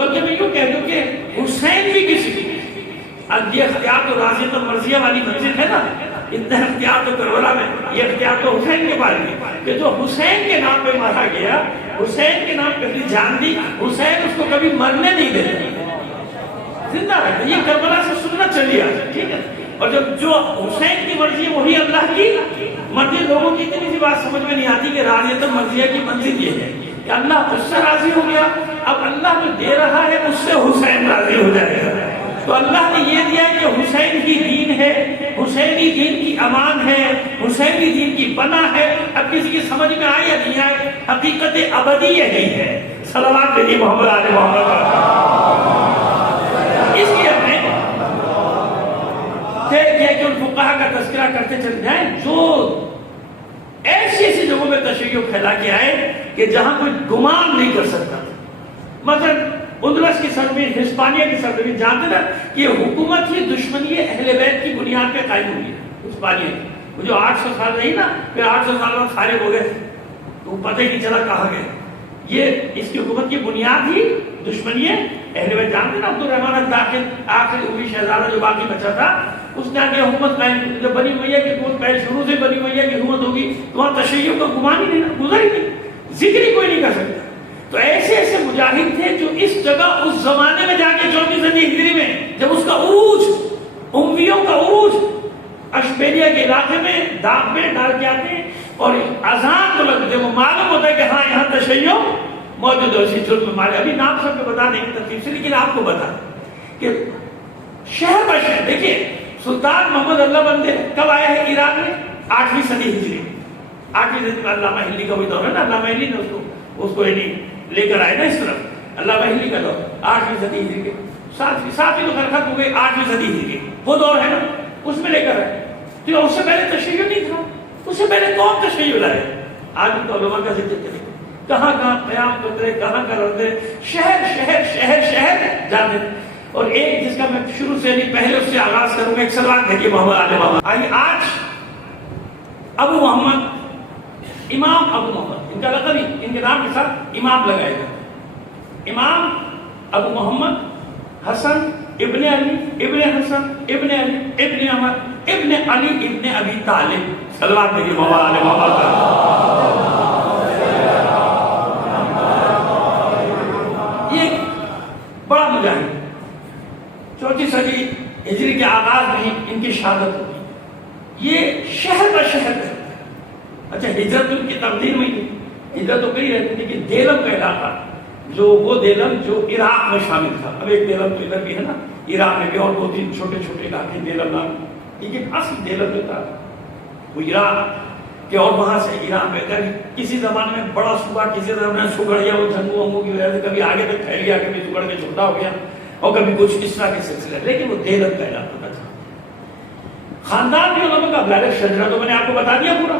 بلکہ میں یوں کہہ دوں کہ حسین بھی کسی کی اب یہ اختیار تو راضیۃ المرضیہ والی مسجد ہے نا، اتنا اختیار تو کربلا میں، یہ اختیار تو حسین کے بارے میں کہ جو حسین کے نام پہ مارا گیا، حسین کے نام پہ اپنی جان دی، حسین اس کو کبھی مرنے نہیں دیتا، زندہ رہتا. یہ کربلا سے سنت چلی آتی، ٹھیک ہے. اور جب جو حسین کی مرضی ہے وہی اللہ کی مرضی. لوگوں کی اتنی سی بات سمجھ میں نہیں آتی کہ راضیۃ المرضیہ کی منزل یہ ہے کہ اللہ اس سے راضی ہو گیا، اب اللہ جو دے رہا ہے اس سے حسین راضی ہو جائے گا. تو اللہ نے یہ دیا کہ حسین کی دین ہے، حسینی دین کی امان ہے، حسینی دین کی پناہ ہے. اب کسی کی سمجھ میں آئے یا نہیں آئے، حقیقت ابدی یہی ہے. صلوات بھیجیے محمد آل محمد. اس لیے ہمیں کہ ان فقہا کا تذکرہ کرتے چل جائیں جو ایسی ایسی جگہوں میں تشیع پھیلا کے آئے کہ جہاں کوئی گمان نہیں کر سکتا. مثلا اندلس کی سرزمین، ہسپانیہ کی سرزمین، جانتے نا کہ یہ حکومت ہی دشمنی اہل بیت کی بنیاد پہ قائم ہوئی ہے ہسپانیہ کی. وہ جو 800 سال رہی نا، پھر 800 سال میں فارغ ہو گئے تو پتہ ہی نہیں چلا کہاں گئے. یہ اس کی حکومت کی بنیاد ہی دشمنی اہل بیت. جانتے نا عبد الرحمن الداخل آخری اموی شہزادہ جو باقی بچا تھا، اس نے آگے حکومت قائم کی. جب بنی امیہ کی حکومت پہلے شروع سے بنی امیہ کی حکومت ہوگی تو وہاں تشیع کا گمان ہی نہیں، گزر ہی نہیں، ذکر ہی کوئی نہیں کر سکتا. تو ایسے ایسے مجاہد تھے جو اس جگہ اس زمانے میں جا کے 24 صدی ہجری میں جب اس کا عروج، امویوں کا عروج اشبیلیا کے علاقے میں داغ میں ڈال کے آتے ہیں اور اذان تو لگتے ہیں، وہ معلوم ہوتا ہے کہ ہاں یہاں تشیع موجود ہے. اسی جرم میں ابھی نام سب کو بتا نہیں ترتیب سے، لیکن آپ کو بتا کہ شہر بہ شہر دیکھیے سلطان محمد اللہ بندے کب آیا ہے ایران میں؟ 8ویں صدی ہجری. 8ویں صدی میں علامہ ہلی کا بھی دور ہے نا، علامہ ہلی نے اس کو لے کر آئے نا اس طرف. علامہ ہلی کا دور 8ویں صدی ہجری کے، 7ویں تو خرخت ہو گئی، 8ویں صدی ہجری وہ دور ہے نا، اس میں لے کر آئے. تو اس سے پہلے تشیع نہیں تھا، اس سے پہلے کون تشیع لائے؟ آج تو علماء کا ذکر کریں کہاں کہاں قیام قطرے، کہاں کہاں رہتے، شہر شہر شہر شہر جانے. اور ایک جس کا میں شروع سے نہیں پہلے اس سے آغاز کروں گا، ایک سلوات دیکھیے محمد آل محمد. آئیے آج ابو محمد، امام ابو محمد، ان کا لقب ہی ان کے نام کے ساتھ امام لگائے گا. امام ابو محمد حسن ابن علی ابن حسن ابن علی ابن عمر ابن علی ابن ابی طالب. صلوات دیکھیے محمد آل محمد. یہ بڑا مجاہد 34 صدی ہجری کے آغاز میں ان کی شہادت ہوئی. یہ شہر بہ شہر ہے. اچھا ہجرت ان کی تبدیل ہوئی تھی، ہجرت تو کئی رہتی تھی کہ دیلم کا علاقہ جو وہ دیلم جو عراق میں شامل تھا. اب ایک دیلم تو ادھر بھی ہے نا عراق میں بھی، اور 2-3 چھوٹے چھوٹے علاقے دیلم نام، لیکن اصل دیلم جو تھا وہ عراق کہ اور وہاں سے ایران میں کسی زمانے میں بڑا صوبہ، کسی زمانے میں سگڑ گیا، وہ جنگوں وموں کی وجہ سے کبھی آگے تک پھیل گیا، کبھی سگڑ کے چھوٹا ہو گیا، اور کبھی کچھ اس طرح کے سلسلے. لیکن وہ دیلم کا علاقہ تھا. خاندان بھی علماء کا بلال شجرہ تو میں نے آپ کو بتا دیا پورا.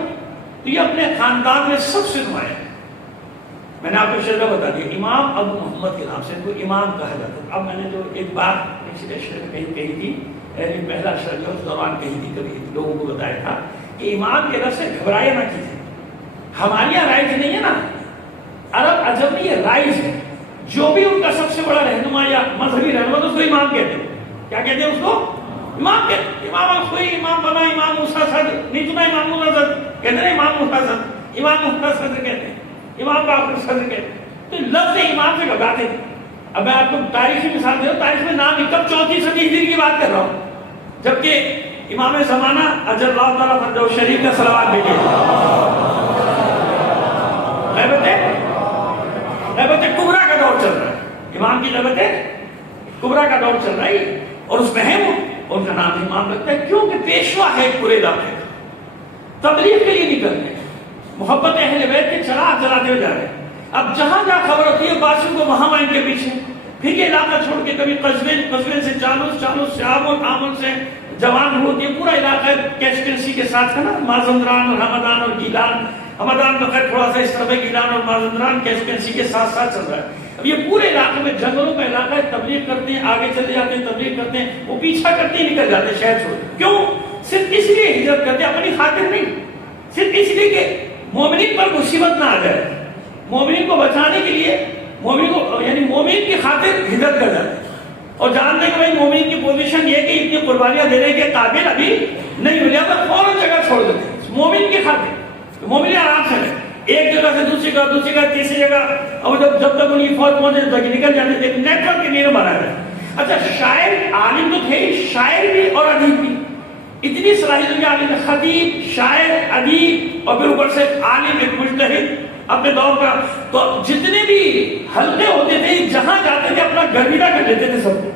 تو یہ اپنے خاندان میں سب سے نمایاں ہے. میں نے آپ کو شجرہ بتا دیا. امام ابو محمد کے نام سے ان کو امام کہا جاتا ہے. اب میں نے جو ایک بات پچھلے شعر میں کہی تھی، پہلا شجرہ اس دوران کہی تھی، کبھی لوگوں کو بتایا تھا کہ امام کے لفظ سے گھبرائے نہ کیجیے. ہمارے یہاں رائج نہیں ہے نا، عرب عجم میں یہ رائج ہے. جو بھی ان کا سب سے بڑا رہنما یا مذہبی رہنما تو اس کو امام کہتے ہیں. کیا کہتے ہیں اس کو؟ امام کہتے ہیں. امام الخوئی، امام بنا، امام موسیٰ صدر، نہیں سنا امام موسیٰ صدر کہتے ہیں، امام موسیٰ صدر، امام موسیٰ صدر کہتے ہیں، امام باقر صدر کہتے ہیں. تو لفظ امام سے گھبراتے ہیں. اب میں آپ کو تاریخی مثال دے رہا ہوں. تاریخ میں نام ہی کب 34 صدی ہجری کی بات کر رہا ہوں، جبکہ امام زمانہ اجل اللہ تعالیٰ فرجہ شریف کا صلوات بھیجیے. غیبت کبریٰ کا دور چل رہا ہے. امام کی غیبت کبریٰ کا دور چل رہا ہے اور اس میں ہے وہ، ان کا نام امام لگتا ہے کیونکہ پیشوا ہے پورے علاقے کا. تبلیغ کے لیے نہیں کرتے، محبت اہل بیت کے چراغ جلاتے ہوئے جا رہے ہیں. اب جہاں جہاں خبر ہوتی ہے بادشاہ کو وہاں ان کے پیچھے. پھر یہ علاقہ چھوڑ کے کبھی قزوین سے چالوس سے آمن سے جوان ہوتی ہے. پورا علاقہ کیسپینسی کے ساتھ ہے نا، مازندران اور ہمدان اور گیلان. ہمدان تو خیر تھوڑا سا اس طرف ہے، گیلان اور مازندران کیسپینسی کے ساتھ ساتھ چل رہا ہے. اب یہ پورے علاقے میں جنگلوں کا علاقہ ہے. تبلیغ کرتے ہیں، آگے چلے جاتے ہیں، تبلیغ کرتے ہیں، وہ پیچھا کرتے ہی نکل جاتے ہیں شہر چھوڑ. کیوں؟ صرف اس لیے ہجرت کرتے ہیں، اپنی خاطر نہیں، صرف اس لیے کہ مومنین پر مصیبت نہ آ جائے. مومنین کو بچانے کے لیے مومن کو یعنی مومن کی خاطر ہجرت کر جاتے ہیں اور جانتے ہیں کہ بھائی مومن کی پوزیشن یہ کہ اتنی قربانیاں دینے کے قابل ابھی نہیں ملے تو فوراً جگہ چھوڑ دیتے ہیں مومن کی خاطر. مومن آرام سے رہے ایک جگہ سے دوسری جگہ تیسری جگہ اور جب تک ان کی فوج پہنچے تک نکل جاتے تھے نیٹ ورک کے نیرے بنا رہے. اچھا شاعر عالم تو تھے ہی شاعر بھی اور ادیب بھی اتنی صلاحیت کے عالم خطیب شاعر ادیب اور پھر اوپر سے عالم ایک مجتہد اپنے دور کا. تو جتنے بھی حلقے ہوتے تھے جہاں جاتے تھے اپنا گرویدہ کر لیتے تھے سب کو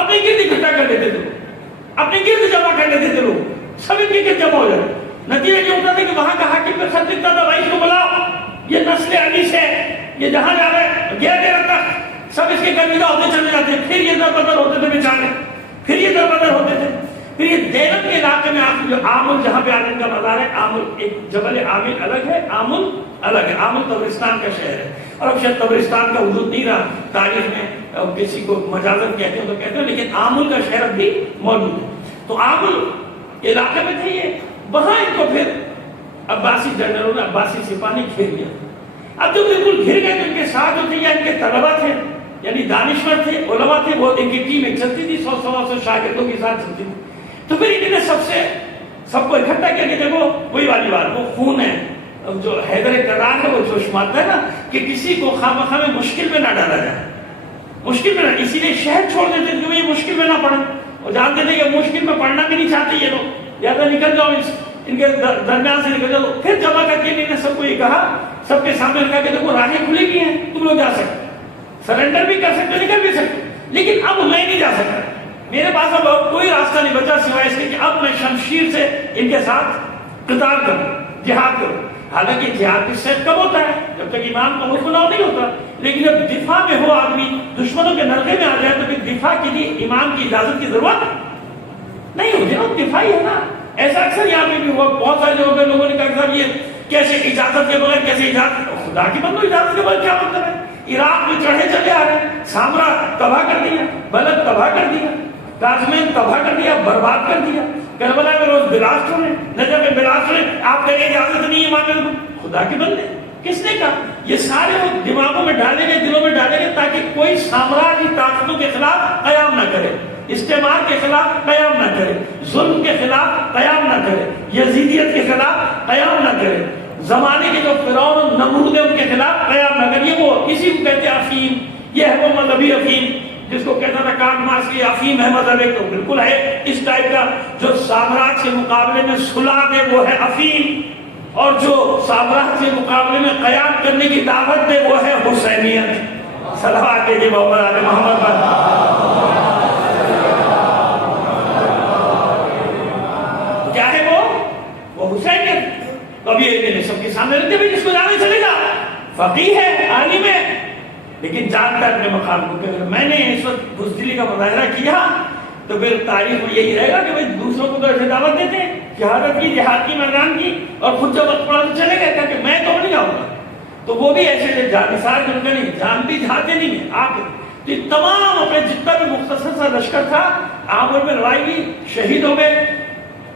اپنے گرد اکٹھا کر لیتے تھے اپنے گرد جمع کر لیتے تھے لوگ سب ان کے گرد جمع ہو جاتے. نتیجہ یہ ہوتا تھا کہ وہاں کا حاکم پہ خط لکھتا تھا بھائی اس کو بلاؤ یہ نسل علی سے یہ جہاں جا رہے گیا دے رہا سب اس کے گرویدہ ہوتے چلے جاتے. پھر یہ در بدر ہوتے تھے بیچارے پھر یہ در بدر ہوتے تھے. پھر یہ دیلم کے علاقے میں آپ جو عامل جہاں پہ عالم کا مزار ہے عامل ایک جبل عامل الگ ہے عامل الگ ہے. عامل قبرستان کا شہر ہے اور اب شاید قبرستان کا وجود نہیں رہا تاریخ میں کسی کو مجازت کہتے ہیں تو کہتے ہیں لیکن عامل کا شہر اب بھی موجود ہے. تو عامل علاقے میں تھے یہ وہاں ان کو پھر عباسی جنرلوں نے عباسی سپاہی نے گھیر لیا. اب جو بالکل گھر گئے تو ان کے ساتھ جو تھے یا ان کے طلبہ تھے یعنی دانشور تھے علماء تھے وہ ان کی ٹیم ایک چلتی تھی 100 شاگردوں کے ساتھ چلتی تھی. تو پھر انہوں نے سب کو اکٹھا کیا کہ دیکھو وہی والی بات وہ خون ہے جو حیدر کرار ہے وہ جوش مارتا ہے نا کہ کسی کو خواہ میں مشکل میں نہ ڈالا جائے مشکل میں نہ اسی لیے شہر چھوڑ دیتے تھے کہ یہ مشکل میں نہ پڑھیں اور جانتے تھے کہ مشکل میں پڑھنا بھی نہیں چاہتے یہ لوگ لہٰذا نکل جاؤ ان کے درمیان سے نکل جاؤ. پھر جمع کر کے انہوں نے سب کو یہ کہا سب کے سامنے رکھا کہ دیکھو راہیں کھلی ہوئی ہیں تم لوگ جا سکتے سرنڈر بھی کر سکتے نکل بھی سکتے لیکن اب میں نہیں جا سکتا میرے پاس اب کوئی راستہ نہیں بچا سوائے اس کے کہ اب میں شمشیر سے ان کے ساتھ قتال کروں جہاد کروں. حالانکہ جہاد کی صحت کب ہوتا ہے جب تک ایمان کا مطمئن نہیں ہوتا لیکن جب دفاع میں ہو آدمی دشمنوں کے نرغے میں آ جائے تو پھر دفاع کے لیے ایمان کی اجازت کی ضرورت نہیں ہوتی نا دفاع ہی ہے نا. ایسا اکثر یہاں پہ بھی ہوا بہت سارے جگہوں پہ لوگوں نے کہا کہ یہ کیسے اجازت کے بغیر کیسے اجازت خدا کی بندو اجازت کے بغیر کیا مطلب ہے. عراق میں چڑھے چلے آ رہے ہیں سامرا تباہ کر دیا بلد تباہ کر دیا کاظمین تباہ کر دیا برباد کر دیا کربلا میں روز بلاس چھوڑے نجف میں بلاس چھوڑے آپ کہیں اجازت نہیں ہے مانگے خدا کے بندے کس نے کہا. یہ سارے وہ دماغوں میں ڈالے گئے دلوں میں ڈالے گئے تاکہ کوئی سامراجی طاقتوں کے خلاف قیام نہ کرے استعمار کے خلاف قیام نہ کرے ظلم کے خلاف قیام نہ کرے یزیدیت کے خلاف قیام نہ کرے زمانے کے جو فرعون اور نمرود ہیں ان کے خلاف قیام نہ کرے. یہ وہ اسی کو کہتے ہیں افیم یہ ہے وہ مذہبی افیم جس کو کہتا تھا کارل مارکس کی افیم ہے مذہب ایک تو بالکل ہے اس ٹائپ کا جو سامراج کے مقابلے میں صلح دے وہ ہے افیم اور جو سامراج کے مقابلے میں قیام کرنے کی دعوت دے وہ ہے حسینیت. صلوات دیجیے محمد پر. کیا ہے وہ حسینیت. تو ابھی ایک سب کے سامنے رکھتے ہوئے جس کو جانے چلے گا فقیہ ہے عالم ہے لیکن جانتا ہے اپنے مقام کو کہ میں نے اس وقت بزدلی کا مظاہرہ کیا تو پھر تاریخ میں یہی رہے گا کہ دوسروں کو تو ایسے دعوت دیتے ہیں شہادت کی جہاد کی میدان کی اور خود جب وقت پڑا تو چلے گئے کہ میں تو نہیں جاؤں گا. تو وہ بھی ایسے جانسار جو نہیں جان بھی جاتے نہیں ہیں آپ تو یہ تمام اپنے جتنا بھی مختصر سا لشکر تھا عامر میں لڑائی کی شہید ہو گئے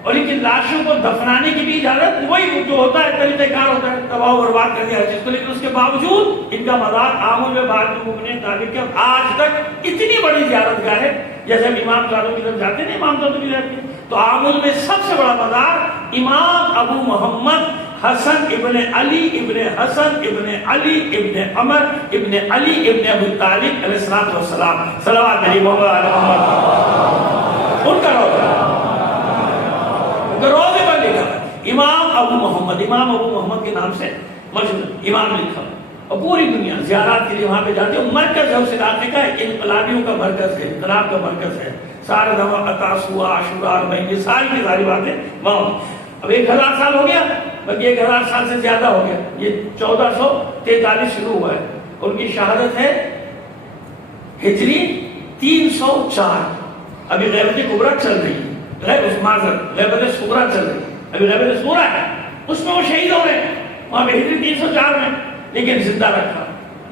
اور ان کی لاشوں کو دفنانے کی بھی اجازت وہی جو ہوتا ہے طریقہ کار ہوتا ہے تباہ و برباد کر دیا چیز کو لیکن اس کے باوجود ان کا مزار عامر میں بعد میں تعلق کیا آج تک اتنی بڑی زیارت گاہ ہے جیسے ہم امام صاحب کی طرف جاتے ہیں امام صاحب کی جاتے ہیں تو عامر میں سب سے بڑا مزار امام ابو محمد حسن ابن علی ابن حسن ابن علی ابن عمر ابن علی ابن ابو طالب علیہ السلام صلوات علی محمد ان کا روزے پر لکھا امام ابو محمد کے نام سے مشہور امام لکھا اور پوری دنیا زیارات کے لیے وہاں پہ جاتے ہیں. مرکز ہے اس علاقے کا انقلابیوں کا مرکز ہے انقلاب کا مرکز ہے سارے دفعہ عطاسوا عاشورا یہ ساری کی ساری باتیں وہاں. اب 1000 سال ہو گیا بلکہ 1000 سال سے زیادہ ہو گیا یہ 1443 شروع ہوا ہے ان کی شہادت ہے ہجری 304. ابھی غیبت کبریٰ چل رہی ہے غیبت صغریٰ چل رہی ہے ابھی غیبت صغریٰ ہے اس میں وہ شہید ہو رہے ہیں وہاں پہ ہجری 304 میں لیکن زندہ رکھا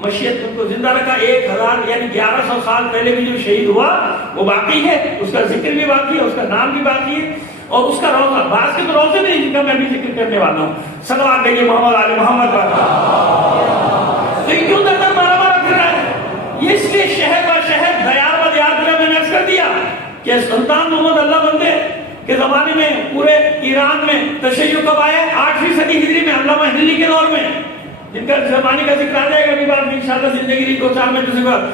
مشیت کو زندہ رکھا 1000 یعنی 1100 سال پہلے بھی جو شہید ہوا وہ باقی ہے اس کا ذکر بھی باقی ہے اس کا نام بھی باقی ہے اور اس کا روزہ بعض کے تو روزے نہیں جن کا میں بھی ذکر کرنے والا ہوں. صلوات دیجیے محمد علی محمد پر. تو کیوں در در مارا مارا پھر رہا ہے شہر با شہر دیار با دیار میں نے عرض کر دیا کہ سلطان محمد اللہ بندے کے زمانے میں پورے ایران میں تشیع کب آیا؟ 8ویں صدی ہجری میں، علامہ ہلی کے دور میں، جن کا زمانے کا ذکر آ جائے گا ابھی بعد انشاءاللہ زندگی کی 2 سال میں دوسری بار،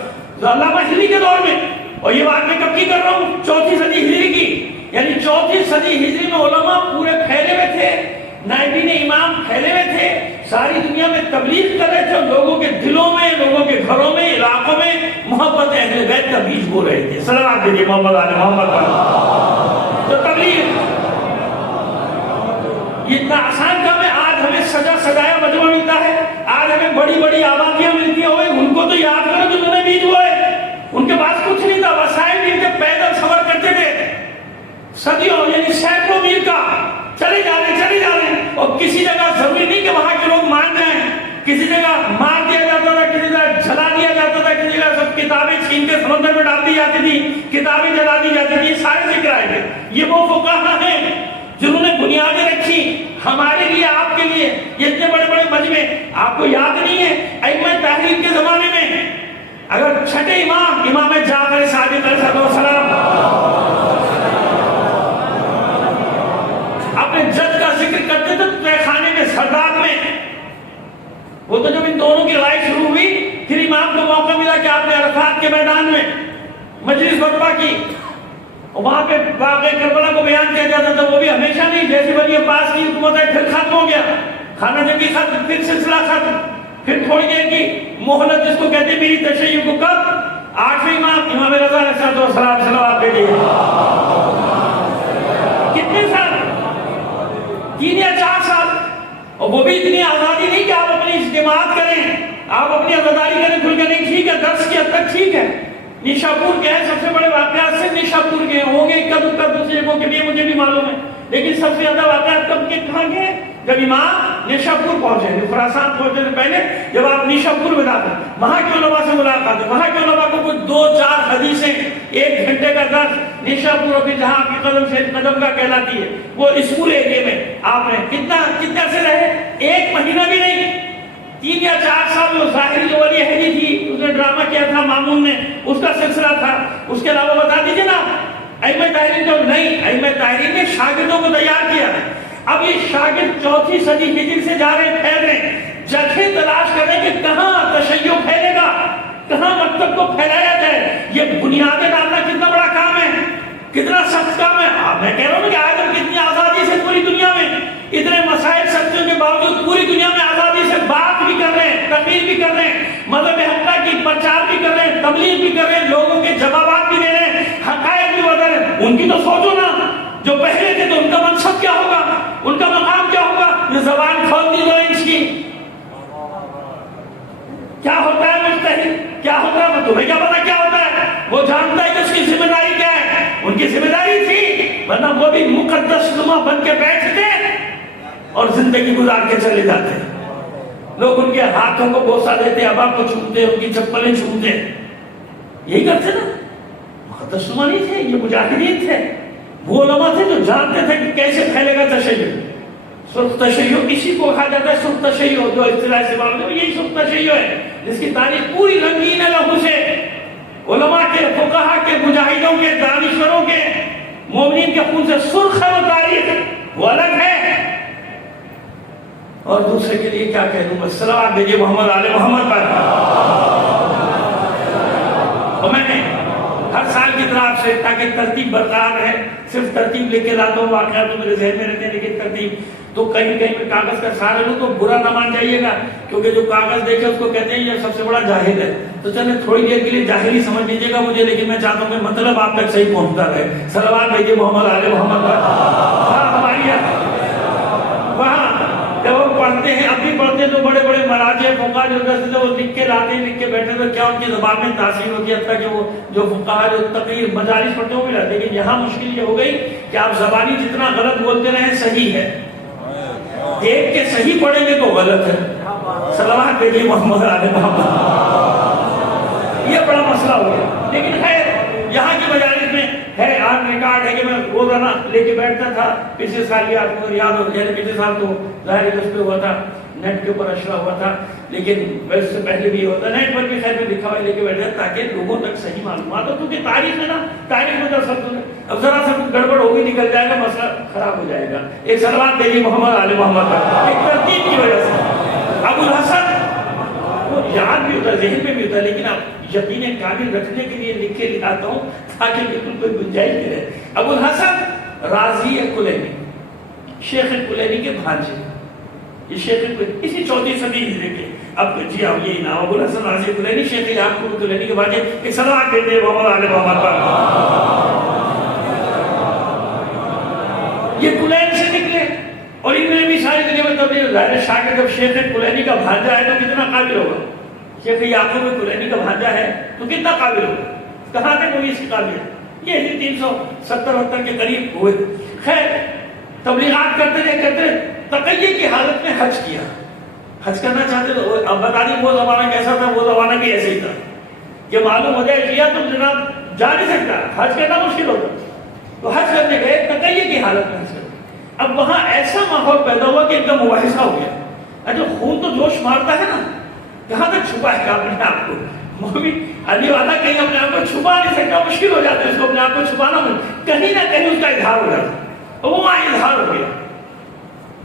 علامہ ہلی کے دور میں. اور یہ بات میں کب کی کر رہا ہوں؟ 4 صدی ہجری کی. یعنی 4 صدی ہجری میں علماء پورے پھیلے ہوئے تھے، نائبین امام پھیلے ہوئے تھے، ساری دنیا میں تبلیغ کر رہے تھے، لوگوں کے دلوں میں، لوگوں کے گھروں میں، علاقوں میں محبت اہل بیت کا بیج بو رہے تھے. صلوات دیجیے محمد علی محمد پر. تو تبلیغ یہ اتنا آسان کام ہے. آج ہمیں سجا سجایا مجمع ملتا ہے، آج ہمیں بڑی بڑی آبادیاں ملتی ہیں. ان کو تو یاد کرو جنہوں نے بیج بوئے. ان کے پاس کچھ نہیں تھا، وسائل نہیں تھے، پیدل سفر کرتے تھے صدیوں، یعنی سینکڑوں میل کا چلے جا رہے ہیں. اور کسی جگہ ضروری نہیں کہ وہاں کے لوگ مان جائیں. کسی جگہ مار دیا جاتا تھا، کسی جگہ جلا دیا جاتا تھا، کسی جگہ سب کتابیں چھین کے سمندر میں ڈال دی جاتی تھی، کتابیں جلا دی جاتی تھی. سارے ذکر آئے تھے. یہ وہ فقہا ہیں جنہوں نے بنیادیں رکھی ہمارے لیے، آپ کے لیے. یہ اتنے بڑے بڑے مجمع آپ کو یاد نہیں ہے؟ ائمہ تحریف کے زمانے میں اگر چھٹے امام جعفر صادق علیہ السلام اپنے جد کا ذکر کرتے تھے تہ خانے میں سردار میں. وہ تو جب ان دونوں کی لڑائی شروع ہوئی پھر امام کو موقع ملا کہ آپ نے عرفات کے میدان میں مجلس برپا کی، اور وہاں پہ واقعہ کربلا کو بیان کیا جاتا تھا. وہ بھی ہمیشہ نہیں، جیسے بنی عباس کی حکومت ہے پھر ختم ہو گیا، خانہ جنگی ختم، پھر سلسلہ ختم، پھر تھوڑی دیر کی مہلت جس کو کہتے ہیں میری تشیع کو. کب؟ 8ویں امام رضا علیہ السلام صلوات بھیجیے. کتنے سال؟ 3 یا 4 سال. اور وہ بھی اتنی آزادی نہیں کہ آپ اپنی اجتماعات کریں، آپ اپنی عزاداری کریں کھل کے نہیں. ٹھیک ہے، درس کی حد تک ٹھیک ہے. نیشاپور کے ہیں سب سے بڑے واقعات سے نیشاپور کے ہوں گے، کب دوسری جگہوں کے بھی مجھے بھی معلوم ہے، لیکن سب سے زیادہ واقعات کب کے کہاں گئے؟ جب امام نیشاپور پہنچے، خراسان پہنچنے سے پہلے جب آپ نیشاپور میں جاتے ہیں، وہاں کے علماء سے ملاقات ہے. وہاں کے علماء کو کچھ 2-4 حدیثیں 1 گھنٹے کا درس نیشاپور، اور پھر جہاں آپ کی قدم سے قدم کا کہلاتی ہے وہ اسکول ایریے میں آپ نے کتنا سے رہے؟ 1 مہینہ بھی نہیں. 3 یا 4 سال وہ ظاہری جو ولی حدیث تھی، اس نے ڈرامہ کیا تھا مامون نے، اس کا سلسلہ تھا. اس کے علاوہ بتا دیجیے نا ائمہ تحریر تو نہیں، ائمہ تحریر نے شاگردوں کو تیار کیا. اب یہ شاگرد 4 صدی ہجری سے جا رہے ہیں، پھیل رہے ہیں، جگہ تلاش کر رہے ہیں کہ کہاں تشیع پھیلے گا، کہاں مکتب کو پھیلایا جائے. یہ بنیادیں ڈالنا کتنا بڑا کام ہے، کتنا سخت کام ہے. میں کہہ رہا ہوں کہ آج ہم کتنی آزادی سے پوری دنیا میں اتنے مسائل سختیوں کے باوجود پوری دنیا میں آزادی سے بات بھی کر رہے ہیں، تقریر بھی کر رہے ہیں، مذہب حقہ کی پرچار بھی کر رہے ہیں، تبلیغ بھی کر رہے ہیں، لوگوں کے جوابات بھی دے رہے ہیں، حقائق بھی بتا رہے ہیں. ان کی تو سوچو نا، جو پہلے تھے تو ان کا منصب کیا ہوگا، ان کا مقام کیا ہوگا. یہ زبان کھول دی 2 انچ کی. کیا ہوتا ہے مجتہد، کیا ہوتا ہے، تمہیں کیا پتا کیا ہوتا ہے؟ وہ جانتا ہے کہ اس کی ذمہ داری کیا ہے. ان کی ذمہ داری تھی، ورنہ وہ بھی مقدس نما بن کے بیٹھتے اور زندگی گزار کے چلے جاتے. لوگ ان کے ہاتھوں کو بوسہ دیتے، ابا کو چھومتے، ان کی چپلیں چھومتے. یہی کرتے نا. مقدس نما نہیں تھے، یہ مجاہدین تھے. وہ علماء تھے جو جانتے تھے کہ کیسے پھیلے گا تشیع. سرخ تشیع اسی کو کہا جاتا ہے، سرخ تشیع جو اصطلاح سے معلوم ہے، یہی سرخ تشیع ہے جس کی تاریخ پوری رنگین ہے لہو سے. علماء کے، فقہا کے، مجاہدوں کے، دانشوروں کے، مومنین کے خون سے سرخ ہے وہ تاریخ، وہ الگ ہے. اور دوسرے کے لیے کیا کہہ دوں میں؟ صلوات بھیجیے محمد آل محمد پر. اور میں نے ہر سال کی طرح آپ سے، تاکہ ترتیب برقرار ہے، صرف ترتیب لے کے لاتا ہوں، واقعات تو میرے ذہن میں رہتے ہیں، لیکن ترتیب تو کہیں کہیں پہ کاغذ کا سہارا لوں تو برا نہ مان جائیے گا، کیونکہ جو کاغذ دیکھے اس کو کہتے ہیں یہ سب سے بڑا جاہل ہے. تو چلیں تھوڑی دیر کے لیے جاہلی سمجھ لیجیے گا مجھے، لیکن میں چاہتا ہوں کہ مطلب آپ تک صحیح پہنچتا رہے. صلوات بھیجیے محمد آل محمد پر. ہماری وہاں جب وہ پڑھتے ہیں، اب بھی پڑھتے ہیں تو بڑے بڑے مراجع فقہا جو درس وہ لکھ کے لاتے ہیں، لکھ کے بیٹھے تو کیا ان کی زبان میں تاثیر ہوتی ہے، حتیٰ کہ وہ جو فقہا جو تقریر مجالس پڑھتے ہیں وہ بھی لاتے. لیکن یہاں مشکل یہ ہو گئی کہ آپ زبانی جتنا غلط بولتے رہیں صحیح ہے، دیکھ کے صحیح پڑھیں گے تو غلط ہے. صلوات بھیجیے محمد آل محمد. یہ بڑا مسئلہ ہو گیا. لیکن خیر یہاں کی مجالس میں ہے، آج ریکارڈ ہے کہ میں روزانہ لے کے بیٹھتا تھا. پچھلے سال بھی آپ کو یاد ہو، یعنی پچھلے سال تو ظاہر ہے اس پہ ہوا تھا نیٹ کے اوپر اشرا ہوا تھا، لیکن ویسے سے پہلے بھی ہوتا، نیٹ پر بھی خیر میں لکھا ہوا لے کے بیٹھا تاکہ لوگوں تک صحیح معلومات ہو، کیونکہ تاریخ ہے نا، تاریخ میں دراصل اب ذرا سا گڑبڑ ہوگی نکل جائے گا، مسئلہ خراب ہو جائے گا۔ ایک صلوات بھیجیے محمد آل محمد پر، ایک ترتیب کی وجہ سے۔ ابو الحسن وہ یاد بھی ہوتا ہے، ذہن میں بھی ہوتا ہے، لیکن اب یقین کامل رکھنے کے لیے لکھ کے لکھاتا ہوں تاکہ بالکل کوئی گنجائش نہیں رہے۔ ابو الحسن رازی کلینی، شیخ کلینی کے بھانجے، یہ شیخ اسی 4 صدی ہجری کے، اب جی آپ یہی نام ابو الحسن رازی کلینی، شیخ یعقوب کلینی کے بھانجے۔ ایک صلوات بھیجیے محمد آل محمد پر۔ یہ کلین سے نکلے اور انہوں نے بھی ساری دنیا میں تبدیل ظاہر شاہ جب شیخ کلینی کا بھانجا ہے تو کتنا قابل ہوگا، شیخ یعقوب کلینی کا بھانجا ہے تو کتنا قابل ہوگا، کہاں تک ہوئی اس کی قابلیت؟ یہ 370-78 کے قریب ہوئے۔ خیر تبلیغات کرتے رہے، تقیہ کی حالت میں حج کیا، حج کرنا چاہتے تو اب بتا دیں وہ زمانہ کیسا تھا، وہ زمانہ بھی ایسے ہی تھا کہ معلوم ہو جائے کیا تو جناب جا نہیں سکتا، حج کرنا مشکل ہوتا، تو حج کرنے گئے تقیہ کی حالت میں حج کرتے۔ اب وہاں ایسا ماحول پیدا ہوا کہ ایک دم مباحثہ ہو گیا، اچھا خون تو جوش مارتا ہے نا، کہاں تک چھپا ہے اپنے آپ کو، مومن علی والا کہیں اپنے آپ کو چھپا نہیں سکتا، مشکل ہو جاتا ہے اس کو اپنے آپ کو چھپانا، کہیں نہ کہیں اس کا اظہار ہو جاتا، وہ وہاں اظہار ہو گیا۔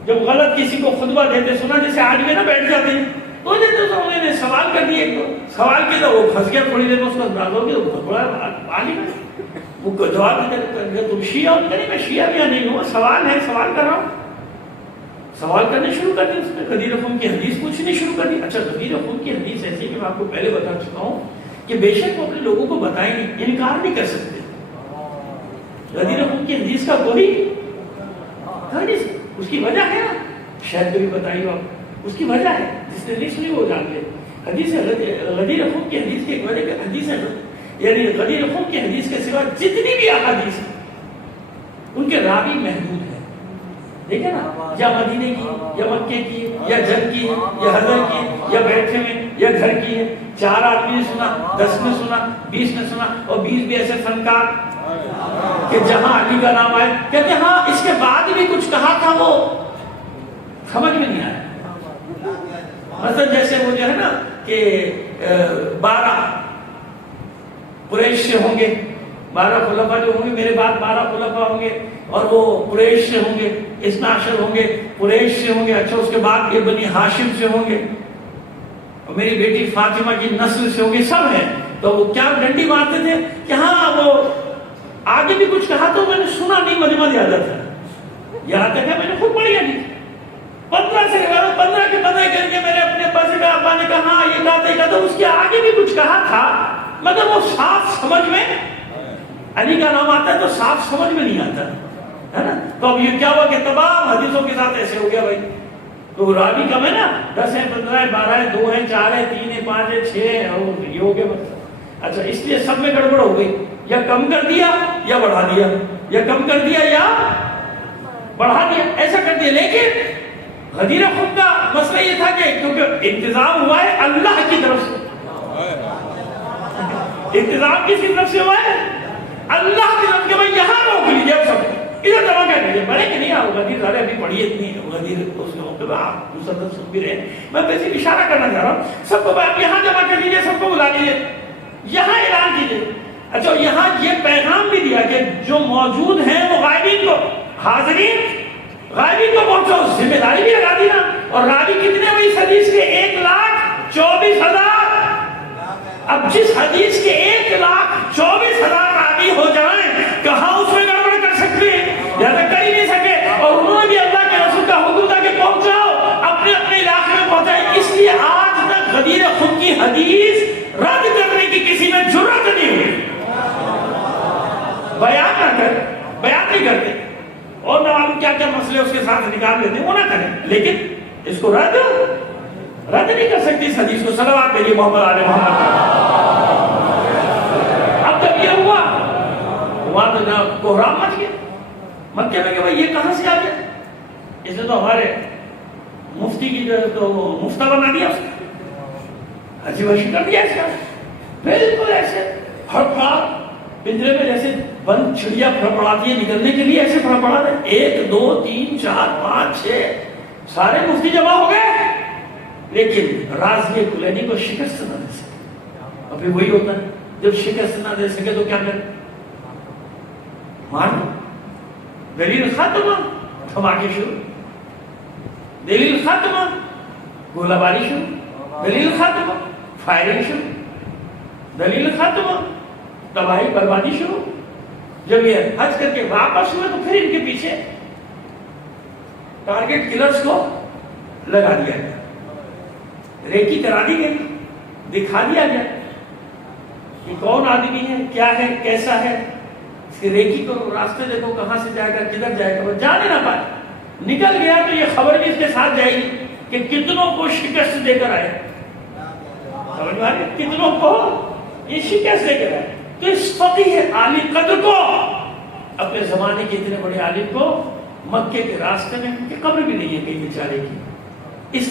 جب غلط کسی کو خطبہ دیتے سنا، جیسے آج میں نا بیٹھ جاتے ہیں تو دیتے تو انہوں نے سوال کر دیا، ایک سوال کیا تھا وہ پھنس گیا، تھوڑی دیر میں اس کا انداز ہو گیا، بہت بڑا عالم ہے، وہ جواب دیتے تم شیعہ ہو؟ نہیں میں شیعہ بھی نہیں ہوں، سوال ہے، سوال کر رہا ہوں۔ سوال کرنے شروع کر دی، اس نے غدیر خون کی حدیث پوچھنی شروع کر دی۔ اچھا غدیر خون کی حدیث ایسی کہ میں آپ کو پہلے بتا چکا ہوں کہ بے شک وہ اپنے لوگوں کو بتائیں نہیں، انکار نہیں کر سکتے، غدیر خون کی حدیث کا کوئی اس کی وجہ ہے نا، شاید کبھی بتائیے آپ، اس کی وجہ ہے، جس نے نہیں سنی وہ جانتے۔ حدیث غدیر خون کی حدیث کی ایک وجہ کہ حدیث ہے، یعنی غدیر خون کی حدیث کے سوا جتنی بھی احادیث ہیں ان کے راوی محدود ہیں، دیکھیں نا، یا مدینے کی یا مکے کی یا جنگ کی یا حضر کی یا بیٹھے میں یا گھر کی ہے، 4 آدمی نے سنا، 10 نے سنا، 20 نے سنا، اور 20 بھی ایسے فنکار کہ جہاں علی کا نام آئے کہتے ہیں ہاں اس کے بعد بھی کچھ کہا تھا وہ سمجھ میں نہیں آیا۔ مثلا جیسے وہ جو ہے نا کہ 12 قریش سے ہوں گے، 12 خلفاء جو ہوں گے میرے بعد 12 خلفاء ہوں گے، اور وہ قریش سے ہوں گے، 12 ہوں گے قریش سے ہوں گے، اچھا اس کے بعد یہ بنی ہاشم سے ہوں گے، اور میری بیٹی فاطمہ کی نسل سے ہوں گے، سب ہیں۔ تو وہ کیا ڈنڈی مارتے تھے کہ ہاں وہ آگے بھی کچھ کہا تو میں نے سنا نہیں، مجمع یاد تھا، یہاں تک ہے میں نے خود پڑھی نہیں، 15 سے 15 کے 15 کر کے میرے اپنے ابا سے کہا، ابا نے کہا ہاں یہ کہا تھا، تو اس کے آگے بھی کچھ کہا تھا، مگر وہ صاف سمجھ میں، علی کا نام آتا ہے تو صاف سمجھ میں نہیں آتا ہے نا۔ تو اب یہ کیا ہوا کہ تمام حدیثوں کے ساتھ ایسے ہو گیا بھائی، تو راوی کم ہے نا، 10 ہیں 15 ہیں 12 ہیں 2 ہیں 4 ہیں 3 ہیں 5 ہیں 6 ہیں، اور یہ ہو گیا بس۔ اچھا اس لیے سب میں گڑبڑ ہو گئی، یا کم کر دیا یا بڑھا دیا، یا کم کر دیا یا بڑھا دیا، ایسا کر دیا۔ لیکن غدیر خون کا مسئلہ یہ تھا کہ کیونکہ انتظام ہوا ہے اللہ کی طرف سے، انتظام کس کی طرف سے ہوا ہے؟ اللہ کی طرف، کہ بھائی یہاں روک لیجیے، اب سب ادھر جمع کر لیجیے، بڑے کہ نہیں آؤ غدیر سارے ابھی پڑھیے اتنی غدیر اس کے آپ مسلسل سن بھی رہے، میں ویسے اشارہ کرنا چاہ رہا ہوں سب کو، آپ یہاں جمع کر لیجیے، سب کو بلا لیجیے، یہاں اعلان کیجیے۔ اچھا یہاں یہ پیغام بھی دیا کہ جو موجود ہیں وہ غائبین کو، حاضرین غائبین کو پہنچو، ذمہ داری بھی لگا دی نا۔ اور راوی کتنے ہوئی اس حدیث کے؟ 1,24,000۔ اب جس حدیث کے 1,24,000 راوی ہو جائیں، کہاں اس میں گڑبڑ کر سکتے ہیں؟ لہذا کر ہی نہیں سکے، اور انہوں نے بھی اللہ کے رسول کا حکم تھا کہ پہنچاؤ، اپنے اپنے علاقے میں پہنچائے۔ اس لیے آج تک غدیر خون کی حدیث رد کرنے کی کسی میں جرات نہیں ہوئی، بیان نہ کر، بیان نہیں کرتے، اور نہ معلوم کیا کیا مسئلے اس کے ساتھ نکال لیتے ہیں، وہ نہ کریں، لیکن اس کو رد نہیں کر سکتی اس حدیث کو۔ صلوات بھیجیے محمد آل محمد۔ اب جب یہ ہوا وہاں تو جناب کوہرام مچ گیا مکے میں کہ بھائی یہ کہاں سے آ گیا، اس نے تو ہمارے مفتی کی جو تو مفتہ بنا دیا، اس نے عجیب وشی کر دیا اس کا، بالکل ایسے پھڑپڑا پنجرے میں جیسے بند چڑیا پھڑپڑاتی ہے نکلنے کے لیے، ایسے پھڑپڑا رہے، 1 2 3 4 5 6 سارے مفتی جمع ہو گئے، لیکن رازی کلینی کو شکست نہ دے سکے. اور پھر وہی ہوتا ہے جب شکست نہ دے سکے تو کیا کرے؟ مار دو. دلیل ختم، دھماکے شروع. دلیل ختم، گولہ باری شروع. دلیل ختم، فائرنگ شروع. دلیل ختم، تباہی بربادی شروع. جب یہ حج کر کے واپس ہوئے تو پھر ان کے پیچھے ٹارگٹ کلرز کو لگا دیا گیا، ریکی کرا دی گئی، دکھا دیا گیا کہ کون آدمی ہے، کیا ہے، کیسا ہے. اس کی ریکی کرو، راستے دیکھو کہاں سے جائے گا، کدھر جائے گا. وہ جانے نہ پائے. نکل گیا تو یہ خبر بھی اس کے ساتھ جائے گی کہ کتنوں کو شکست دے کر آئے. سمجھ میں آ رہی ہے؟ کتنوں کو یہ شکست دے کر آئے. تو اس فقیہ عالی قدر کو، اپنے زمانے کے اتنے بڑے عالم کو، مکے کے راستے میں ان کی قبر بھی نہیں ہے کہیں بیچارے کی.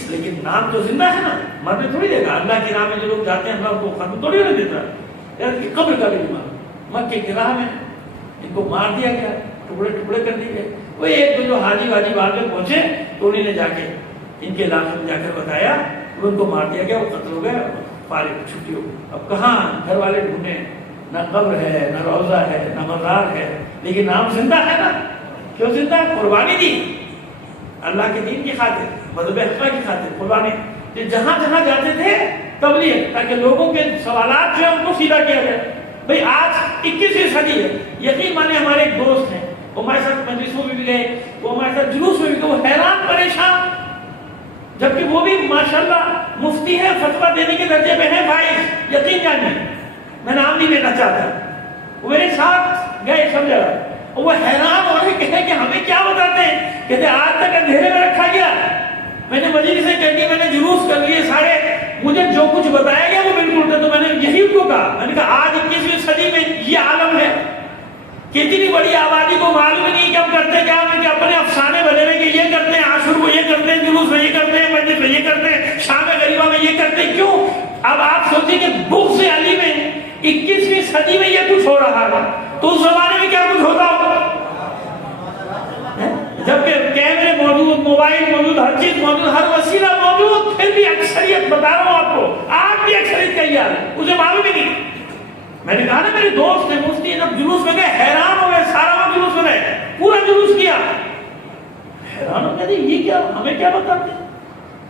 لیکن نام تو زندہ ہے نا، مرنے تھوڑی دے گا. اللہ کے نام میں جو لوگ جاتے ہیں اللہ ان کو ختم تھوڑی ہونے دیتا ہے. ان کی قبر کا بھی مکے کی راہ میں ان کو مار دیا گیا، ٹکڑے ٹکڑے کر دیے گئے. وہ ایک دو جو حاجی واجی بعد میں پہنچے تو انہیں نے جا کے ان کے علاقے میں جا کر بتایا، ان کو مار دیا گیا، وہ قتل ہو گیا، فارغ چھٹی ہو. اب کہاں گھر والے ڈھونڈے، نہ قبر ہے، نہ روضہ ہے، نہ مزار ہے، لیکن نام زندہ ہے نا. کیوں زندہ ہے؟ قربانی دی اللہ کے دین کی خاطر، مذہب حق کی خاطر قربانی. جہاں جہاں جاتے تھے تبلیغ، تاکہ لوگوں کے سوالات جو ہیں ان کو سیدھا کیا جائے. بھئی آج 21ویں صدی ہے. یقین مانے ہمارے ایک دوست ہیں، وہ ہمارے ساتھ مجلسوں میں بھی گئے، وہ ہمارے ساتھ جلوس میں بھی گئے، وہ حیران پریشان، جبکہ وہ بھی ماشاءاللہ مفتی ہے، فتویٰ دینے کے درجے پہ ہے فائز. یقین جانیے، میں نام نہیں لینا چاہتا. وہ میرے ساتھ گئے سب جگہ، وہ حیران ہو رہے کہ ہمیں کیا بتاتے ہیں. کہتے آج تک اندھیرے میں رکھا گیا. میں نے مجلسیں کر لی، میں نے جلوس کر لیے سارے، مجھے جو کچھ بتایا گیا وہ بالکل تھا. تو میں نے یہی ان کو کہا، میں نے کہا آج 21ویں صدی میں یہ عالم ہے کہ اتنی بڑی آبادی کو معلوم نہیں کہ ہم کرتے کیا. ہم کہ اپنے افسانے بنے ہوئے کہ یہ کرتے ہیں، عاشور کو یہ کرتے ہیں، جلوس میں یہ کرتے ہیں، مجلس میں یہ کرتے ہیں، شام غریبہ میں یہ کرتے ہیں. کیوں؟ اب آپ سوچیں کہ بغض علی میں 21ویں صدی میں یہ کچھ ہو رہا ہے، تو اس زمانے میں کیا کچھ ہوتا ہوگا؟ جبکہ کیمرے موجود، موبائل موجود، ہر چیز موجود، ہر وسیلہ موجود، پھر بھی اکثریت بتا رہا ہوں آپ کو، آج بھی اکثریت کہی جا رہی ہے، اسے معلوم ہی نہیں. میں نے کہا نا میرے دوست نے مفتی جب جلوس میں گئے حیران ہو گئے، سارا وہ جلوس میں گئے، پورا جلوس کیا، حیران ہو گئے یہ کیا، ہمیں کیا بتاتے ہیں،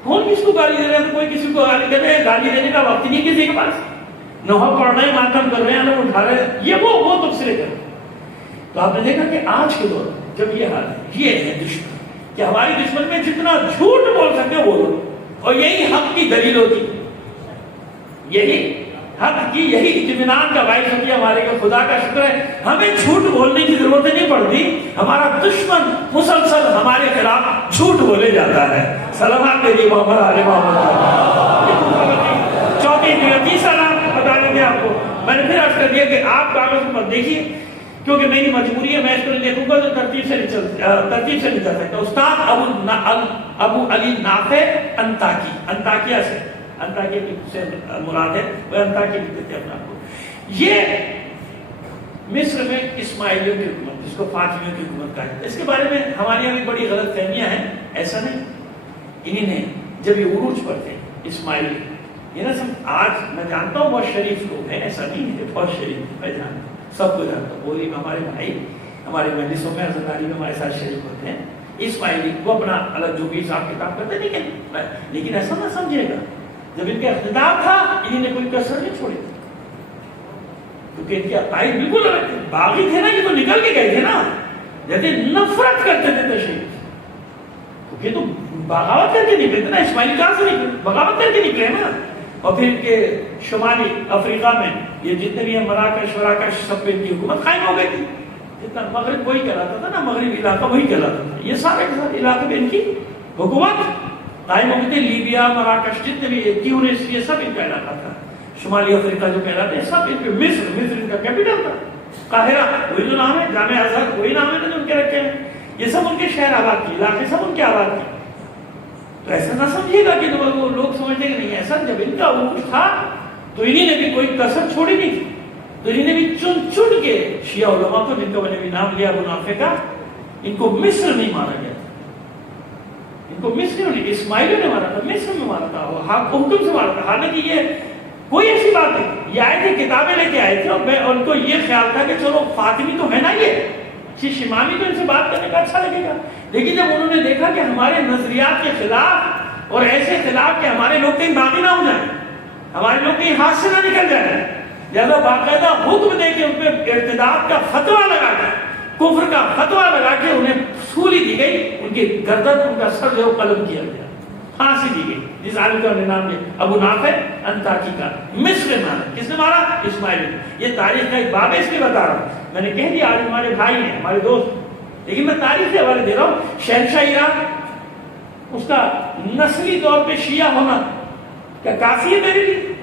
کون کس کو گالی دے رہے ہیں. کوئی کسی کو گالی دے رہے ہیں، گالی دینے کا وقت نہیں کسی کے پاس. نوحہ پڑھ رہے ہیں، ماتم کر رہے ہیں، لوگ اٹھا رہے ہیں، یہ وہ تبصرے کر. تو آپ نے دیکھا کہ آج کے دور جب یہ حال ہے، یہ ہے دشمن، کہ ہماری دشمن میں جتنا جھوٹ بول سکتے وہ بولو، اور یہی حق کی دلیل ہوتی، یہی حق کی، یہی اطمینان کا باعث ہوتی ہے ہمارے کہ خدا کا شکر ہے ہمیں جھوٹ بولنے کی ضرورت نہیں پڑتی. ہمارا دشمن مسلسل ہمارے خلاف جھوٹ بولے جاتا ہے. سلامات میری محمد علی محمد. چوتھی تیسرا نام بتا دیں گے آپ کو. میں نے پھر عرض کر دیا کہ آپ کاغذ پر دیکھیے، کیونکہ میری مجبوری ہے، میں اس کو دیکھوں گا تو ترتیب سے نہیں چل سکتا. استاد ابو علی نافع انطاکی، انطاکیہ سے، انطاکیہ سے مراد ہے، وہ انطاکیہ لکھتے تھے اپنے آپ کو. یہ مصر میں اسماعیلیوں کی حکومت، جس کو فاطمیوں کی حکومت کہا ہے، اس کے بارے میں ہمارے یہاں بھی بڑی غلط فہمیاں ہیں. ایسا نہیں، انہی نے جب یہ عروج پر تھے اسماعیلی، یہ نا سب، آج میں جانتا ہوں بہت شریف لوگ ہیں، ایسا نہیں ہے، بہت شریف، میں جانتا ہوں، سب کو جانتا ہوں. بولی میں ہمارے بھائی ہمارے مجلسوں میں عزاداری میں ہمارے ساتھ شریک ہوتے ہیں. اسماعیلی وہ اپنا الگ جو بھی حساب کتاب کرتے ہیں، لیکن ایسا نہ سمجھے گا، جب ان کا اقتدار تھا انہوں نے کوئی کسر نہیں چھوڑی تھی، کیونکہ ان کے عقائد بالکل الگ تھے. باغی تھے نا، یہ تو نکل کے گئے تھے نا، جیسے نفرت کرتے تھے تشریف، کیونکہ تو بغاوت کر کے نکلے تھے نا. اسماعیلی کہاں سے نکلے؟ بغاوت کر کے نکلے نا. اور پھر ان کے شمالی افریقہ میں یہ جتنے بھی ہیں مراکش وراکش، سب پہ ان کی حکومت قائم ہو گئی تھی. جتنا مغرب وہی کہلاتا تھا نا، مغربی علاقہ وہی کہلاتا تھا. یہ سارے علاقے میں ان کی حکومت قائم ہو گئی تھی. لیبیا، مراکش، جتنے بھی، تیونس، یہ سب ان کا علاقہ تھا. شمالی افریقہ جو کہلاتے ہیں سب ان پہ. مصر ان کا کیپٹل تھا. قاہرہ وہی جو نام ہے، جامع ازہر وہی نام ہے جو ان کے رکھے ہیں. یہ سب ان کے شہر آباد کی، علاقے سب ان کے آباد کی. تو ایسا نہ سمجھیے گا کہ وہ لوگ سمجھتے کہ نہیں ایسا. جب ان کا عروج تھا تو انہی نے بھی کوئی کسر چھوڑی نہیں تھی. تو انہی نے بھی چن کے شیعہ علماء کو، جن کا میں نے بھی نام لیا ابو نافع کا، ان کو مصر نہیں مارا گیا. ان کو مصریوں نے، اسماعیلیوں نے مارا تھا، مصر میں مارا تھا، حکم سے مارا تھا. حالانکہ یہ کوئی ایسی بات نہیں، یہ آئے تھے کتابیں لے کے آئے تھے، اور ان کو یہ خیال تھا کہ چلو فاطمی تو ہے نا، یہ شمامی تو ان سے بات کرنے کا اچھا لگے گا. لیکن جب انہوں نے دیکھا کہ ہمارے نظریات کے خلاف اور ایسے خلاف کہ ہمارے لوگ کہیں باقی نہ ہو جائیں، ہمارے لوگ کہیں ہاتھ سے نہ نکل جائیں، لہذا باقاعدہ حکم دے کے ان پہ ارتداد کا فتویٰ لگا کے، کفر کا فتویٰ لگا کے انہیں سولی دی گئی، ان کی گردن، ان کا سر جو قلم کیا گیا، پھانسی دی گئی. جس عالم کا نام ہے ابو نافع انطاکی کا، مصر میں مارا. کس نے مارا؟ اسماعیل. یہ تاریخ کا ایک باب ہے، اس لیے بتا رہا ہوں. میں نے کہہ دیا آج ہمارے بھائی ہیں، ہمارے دوست، لیکن میں تاریخ کے حوالے دے رہا ہوں. شہنشاہ ایران، اس کا نسلی طور پہ شیعہ ہونا کیا کافی ہے میرے لیے؟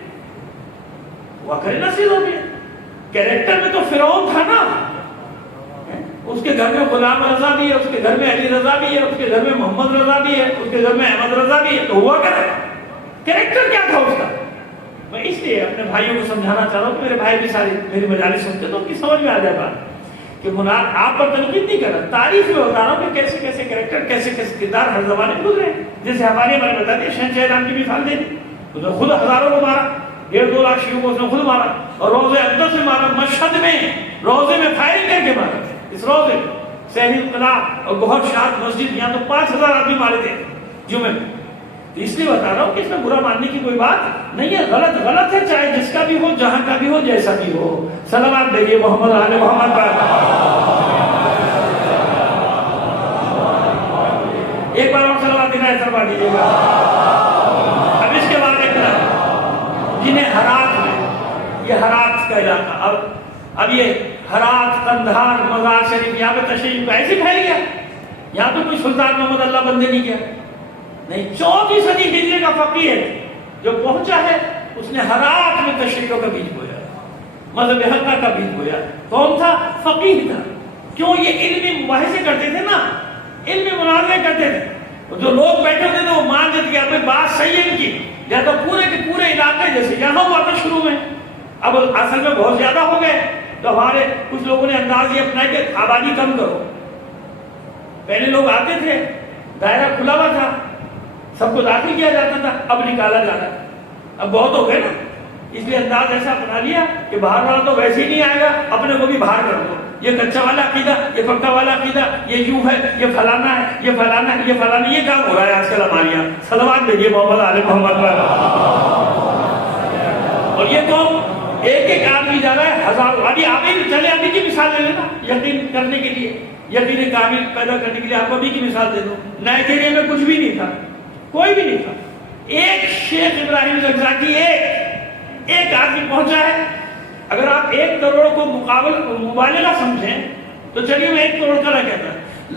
واقعی نسلی طور پہ کیریکٹر میں تو فرعون تھا نا. اس کے گھر میں غلام رضا بھی ہے، اس کے گھر میں علی رضا بھی ہے، اس کے گھر میں محمد رضا بھی ہے، اس کے گھر میں احمد رضا بھی ہے. تو ہوا کیا؟ کیریکٹر کیا تھا اس کا؟ میں اس لیے اپنے بھائیوں کو سمجھانا چاہ رہا ہوں کہ میرے بھائی بھی ساری میری مجالس سنتے تو ان کی سمجھ میں آ جائے بات کہ آپ پر تنقید نہیں کر رہا، تاریخ میں بتا رہا ہوں کہ کیسے کیسے کیریکٹر، کیسے کیسے کردار ہر زمانے میں گزرے. جیسے ہمارے بارے میں بتا دیا، شہنشاہ ایران کی مثال دے دی، اس نے خود ہزاروں کو مارا، 1.5-2 لاکھ شیعوں کو اس نے خود مارا، اور روزے اقدس میں مارا، مشہد میں روزے میں فائرنگ کر کے مارا. اس روزے سہل قلعہ اور گوہر شاد مسجد، یہاں تو 5,000 آدمی مارے تھے جمعے میں. اس لیے بتا رہا ہوں کہ اس میں برا ماننے کی کوئی بات نہیں ہے. غلط غلط ہے، چاہے جس کا بھی ہو، جہاں کا بھی ہو، جیسا بھی ہو. سلامات بھیجیے محمد آل محمد پر. ایک بار اور سلامات دینا ہے، سلامات دیجیے گا. اب اس کے بعد ایک جنہیں ہرات میں، یہ ہرات کا علاقہ، اب یہ ہرات، قندھار، مزار شریف، یہاں پہ تشیع کا ایسے پھیل گیا. یہاں تو کوئی سلطان محمد اللہ بندے نہیں کیا نہیں. 4ویں صدی ہجری کا فقیہ ہے جو پہنچا ہے، اس نے ہرات میں تشیع کا بیج بویا، مذہب حقہ کا بیج بویا. کون تھا؟ فقیہ تھا. کیوں؟ یہ علمی مباحثے کرتے تھے نا، علمی مناظرے کرتے تھے. جو لوگ بیٹھے تھے نا وہ مان دیتے کہ اپنی بات صحیح ہے ان کی، یا تو پورے کے پورے علاقے جیسے یہاں ہوا تھا شروع میں، اب اصل میں بہت زیادہ ہو گئے تو ہمارے کچھ لوگوں نے انداز یہ اپنا کہ آبادی کم کرو. پہلے لوگ آتے تھے، دائرہ کھلا ہوا تھا، سب کو داخل کیا جاتا تھا، اب نکالا جا رہا ہے. اب بہت ہو گئے نا، اس لیے انداز ایسا اپنا لیا کہ باہر والا تو ویسے ہی نہیں آئے گا، اپنے کو بھی باہر کر دو. یہ کچا والا عقیدہ، یہ پکا والا عقیدہ، یہ یوں ہے، یہ فلانا ہے، یہ فلانا ہے، یہ فلانا. یہ کام ہو رہا ہے آج کل ہمارے یہاں. صلوات بھیجیے محمد آل محمد پر. اور یہ تو ایک ایک آدمی جا رہا ہے، ہزاروں. ابھی چلے ابھی کی مثال لے لینا یقین کرنے کے لیے، یقین کامل پیدا کرنے کے لیے. آپ ابھی کی مثال دے دو. نائجیریا میں کچھ بھی نہیں تھا، کوئی بھی نہیں تھا. ایک شیخ ابراہیم زکزاکی ایک آدمی پہنچا ہے. اگر آپ 1 کروڑ کو مبالغہ سمجھیں تو چلیے میں 1 کروڑ کا نہ کہتا،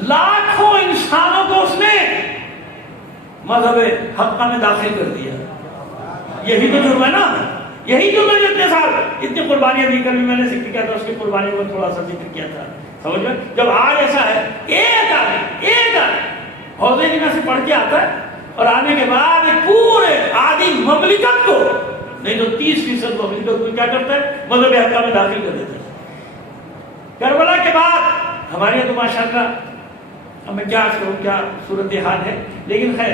لاکھوں انسانوں کو اس نے مذہب حقہ میں داخل کر دیا. یہی تو جرم ہے نا، یہی جو میں نے اتنے سال اتنی قربانیاں دی. کر بھی میں نے ذکر کیا تھا اس کی قربانیوں میں تھوڑا سا ذکر کیا تھا. سمجھ میں جب آج ایسا ہے ایک آدمی حوضے جنہ سے پڑھ کے آتا ہے اور آنے کے بعد پورے آدھی مملکت کو نہیں تو 30% مملکت کو کیا کرتا ہے؟ مذہب حقہ میں داخل کر دیتا ہے. کربلا کے بعد ہمارے یہاں تو ماشاءاللہ اب میں کیا کروں، کیا صورتحال ہے، لیکن خیر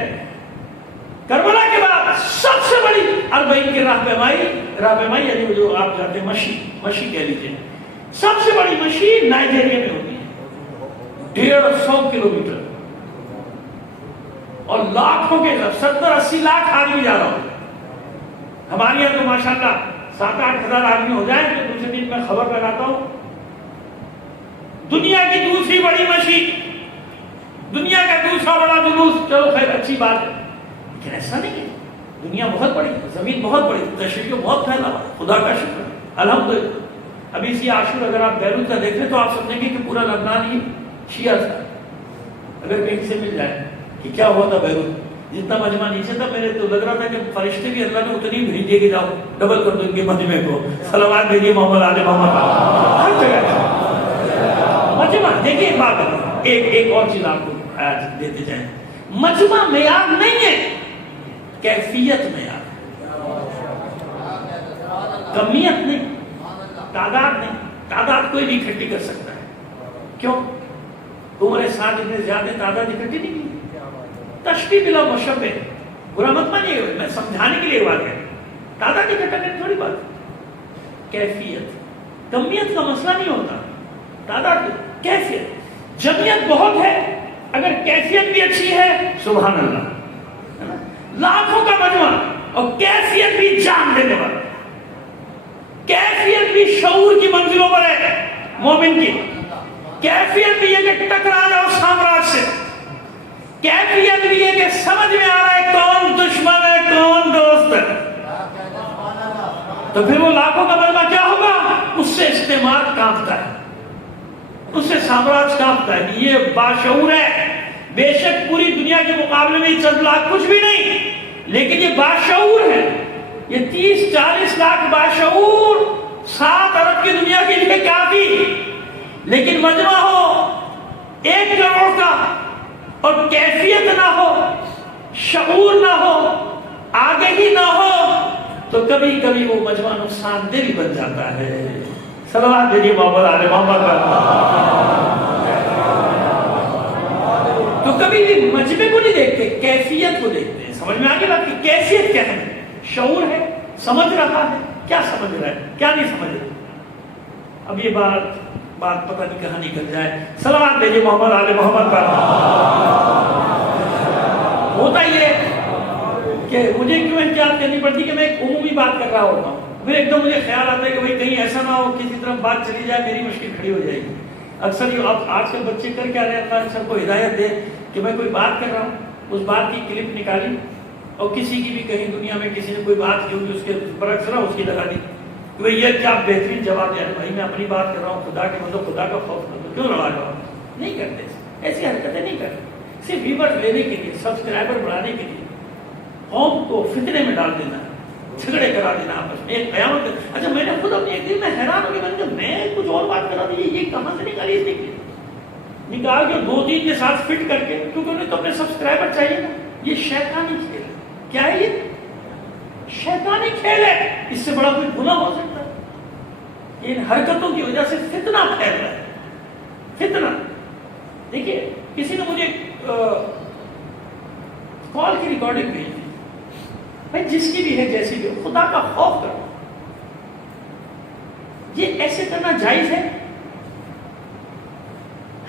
کربلا کے بعد سب سے بڑی اربعین کی رہپیمائی یعنی جو آپ جاتے ہیں مشی کہہ لیجیے، سب سے بڑی مشی نائجیریا میں ہوتی ہے. 150 کلومیٹر اور لاکھوں کے 70-80 لاکھ آدمی جا رہا ہوں. ہمارے یہاں تو ماشاءاللہ 7-8 ہزار آدمی ہو جائیں تو دوسرے دن میں خبر لگاتا ہوں دنیا کی دوسری بڑی مشی، دنیا کا دوسرا بڑا جلوس. چلو خیر اچھی بات ہے، لیکن ایسا نہیں ہے. دنیا بہت بڑی، زمین بہت بڑی، تشریح بہت پھیلا ہوا ہے. خدا کا شکر الحمدللہ. ابھی اسی عاشور اگر آپ بیروت کا دیکھیں تو آپ سمجھیں گے کہ پورا لبنان ہی شیعہ تھا. اگر کہیں سے مل جائے کہ کیا ہوا تھا بیروت، جتنا مجمع نیچے تھا میرے تو لگ رہا تھا کہ فرشتے بھی اللہ نے اتنی بھیجے کہ جاؤ ڈبل کر دو ان کے مجمع کو. صلوات بھیجیے محمد آل محمد. ہر جگہ مجمع. دیکھیے ایک بات ہے، ایک اور چیز آپ کو دیتے جائیں. مجمع معیار نہیں ہے، کیفیت معیار، کمیت نہیں، تعداد نہیں. تعداد کوئی بھی اکٹھی کر سکتا ہے. کیوں؟ عمر سعد اتنے زیادہ تعداد اکٹھی نہیں کی. تشبیہ بلا مشبہ، برا مت مانیے، میں سمجھانے کے لیے بات ہے، تعداد کی کٹاکٹ تھوڑی بات، کیفیت، کمیت کا مسئلہ نہیں ہوتا، تعداد کیفیت، جمعیت بہت ہے اگر کیفیت بھی اچھی ہے سبحان اللہ، لاکھوں کا مجمع اور کیفیت بھی جان دینے والا، کیفیت بھی شعور کی منزلوں پر ہے مومن کی، کیفیت بھی یہ کہ ٹکرا جاؤ سامراج سے، کیفیت بھی یہ کہ سمجھ میں آ رہا ہے کون دشمن ہے کون دوست ہے، تو پھر وہ لاکھوں کا مجمع کیا ہوگا؟ اس سے استعمال کانپتا ہے، اس سے سامراج کانپتا ہے، یہ باشعور ہے، بے شک پوری دنیا کے مقابلے میں یہ چند لاکھ کچھ بھی نہیں، لیکن یہ باشعور ہے، یہ 30-40 لاکھ باشعور 7 ارب کی دنیا کے لیے کافی، لیکن مجمع ہو 1 کروڑ کا اور کیفیت نہ ہو، شعور نہ ہو، آگہی نہ ہو، تو کبھی کبھی وہ مجمع نقصان دہ بھی بن جاتا ہے۔ صلوات دیجیے محمد آل محمد پر۔ تو کبھی بھی مجمع کو نہیں دیکھتے، کیفیت کو دیکھتے ہیں۔ سمجھ میں آگے بات کی کیفیت کیا ہے؟ شعور ہے، سمجھ رہا ہے، کیا سمجھ رہا ہے کیا نہیں سمجھ رہا۔ اب یہ بات پتہ نہیں کہاں نکل جائے۔ صلوات دیجیے محمد آل محمد پر۔ ہوتا یہ کہ مجھے کیوں احتیاط کرنی پڑتی کہ میں ایک عمومی بات کر رہا ہوتا ہوں، پھر ایک دم مجھے خیال آتا ہے کہ بھئی کہیں ایسا نہ ہو کسی طرف بات چلی جائے میری مشکل کھڑی ہو جائے گی۔ اکثر یہ آج کل بچے کر کیا رہے ہیں، سب کو ہدایت دے کہ میں کوئی بات کر رہا ہوں، اس بات کی کلپ نکالی اور کسی کی بھی کہیں دنیا میں کسی نے کوئی بات کی ہوگی اس کے برعکس نہ اس کی لگا دی کہ بھئی یہ کیا بہترین جواب دیا ہے، بھائی میں اپنی بات کر رہا ہوں، خدا کے مطلب خدا کا خوف کرو، کیوں لڑا رہا ہوں؟ نہیں کرتے، ایسی حرکتیں نہیں کرتے، صرف ویورز لینے کے لیے، سبسکرائبر بڑھانے کے لیے، قوم کو فتنے میں ڈال دینا، جھگڑے کرا دینا آپس میں، ایک قیامت۔ اچھا میں نے خود اپنی ایک دن میں حیران ہو گیا، میں کچھ اور بات کرا دی، یہ کہاں سے نکالی اس نے، نکال کے 2-3 کے ساتھ فٹ کر کے، کیونکہ انہیں تو اپنے سبسکرائبر چاہیے نا۔ یہ شیطانی کھیل ہے، کیا ہے یہ؟ شیطانی کھیل ہے، اس سے بڑا کوئی گناہ ہو سکتا ہے؟ ان حرکتوں کی وجہ سے فتنہ پھیل رہا ہے، فتنہ۔ دیکھیے کسی نے مجھے کال کی ریکارڈنگ بھیجی، بھائی جس کی بھی ہے جیسی بھی ہو، خدا کا خوف کرو، یہ ایسے کرنا جائز ہے؟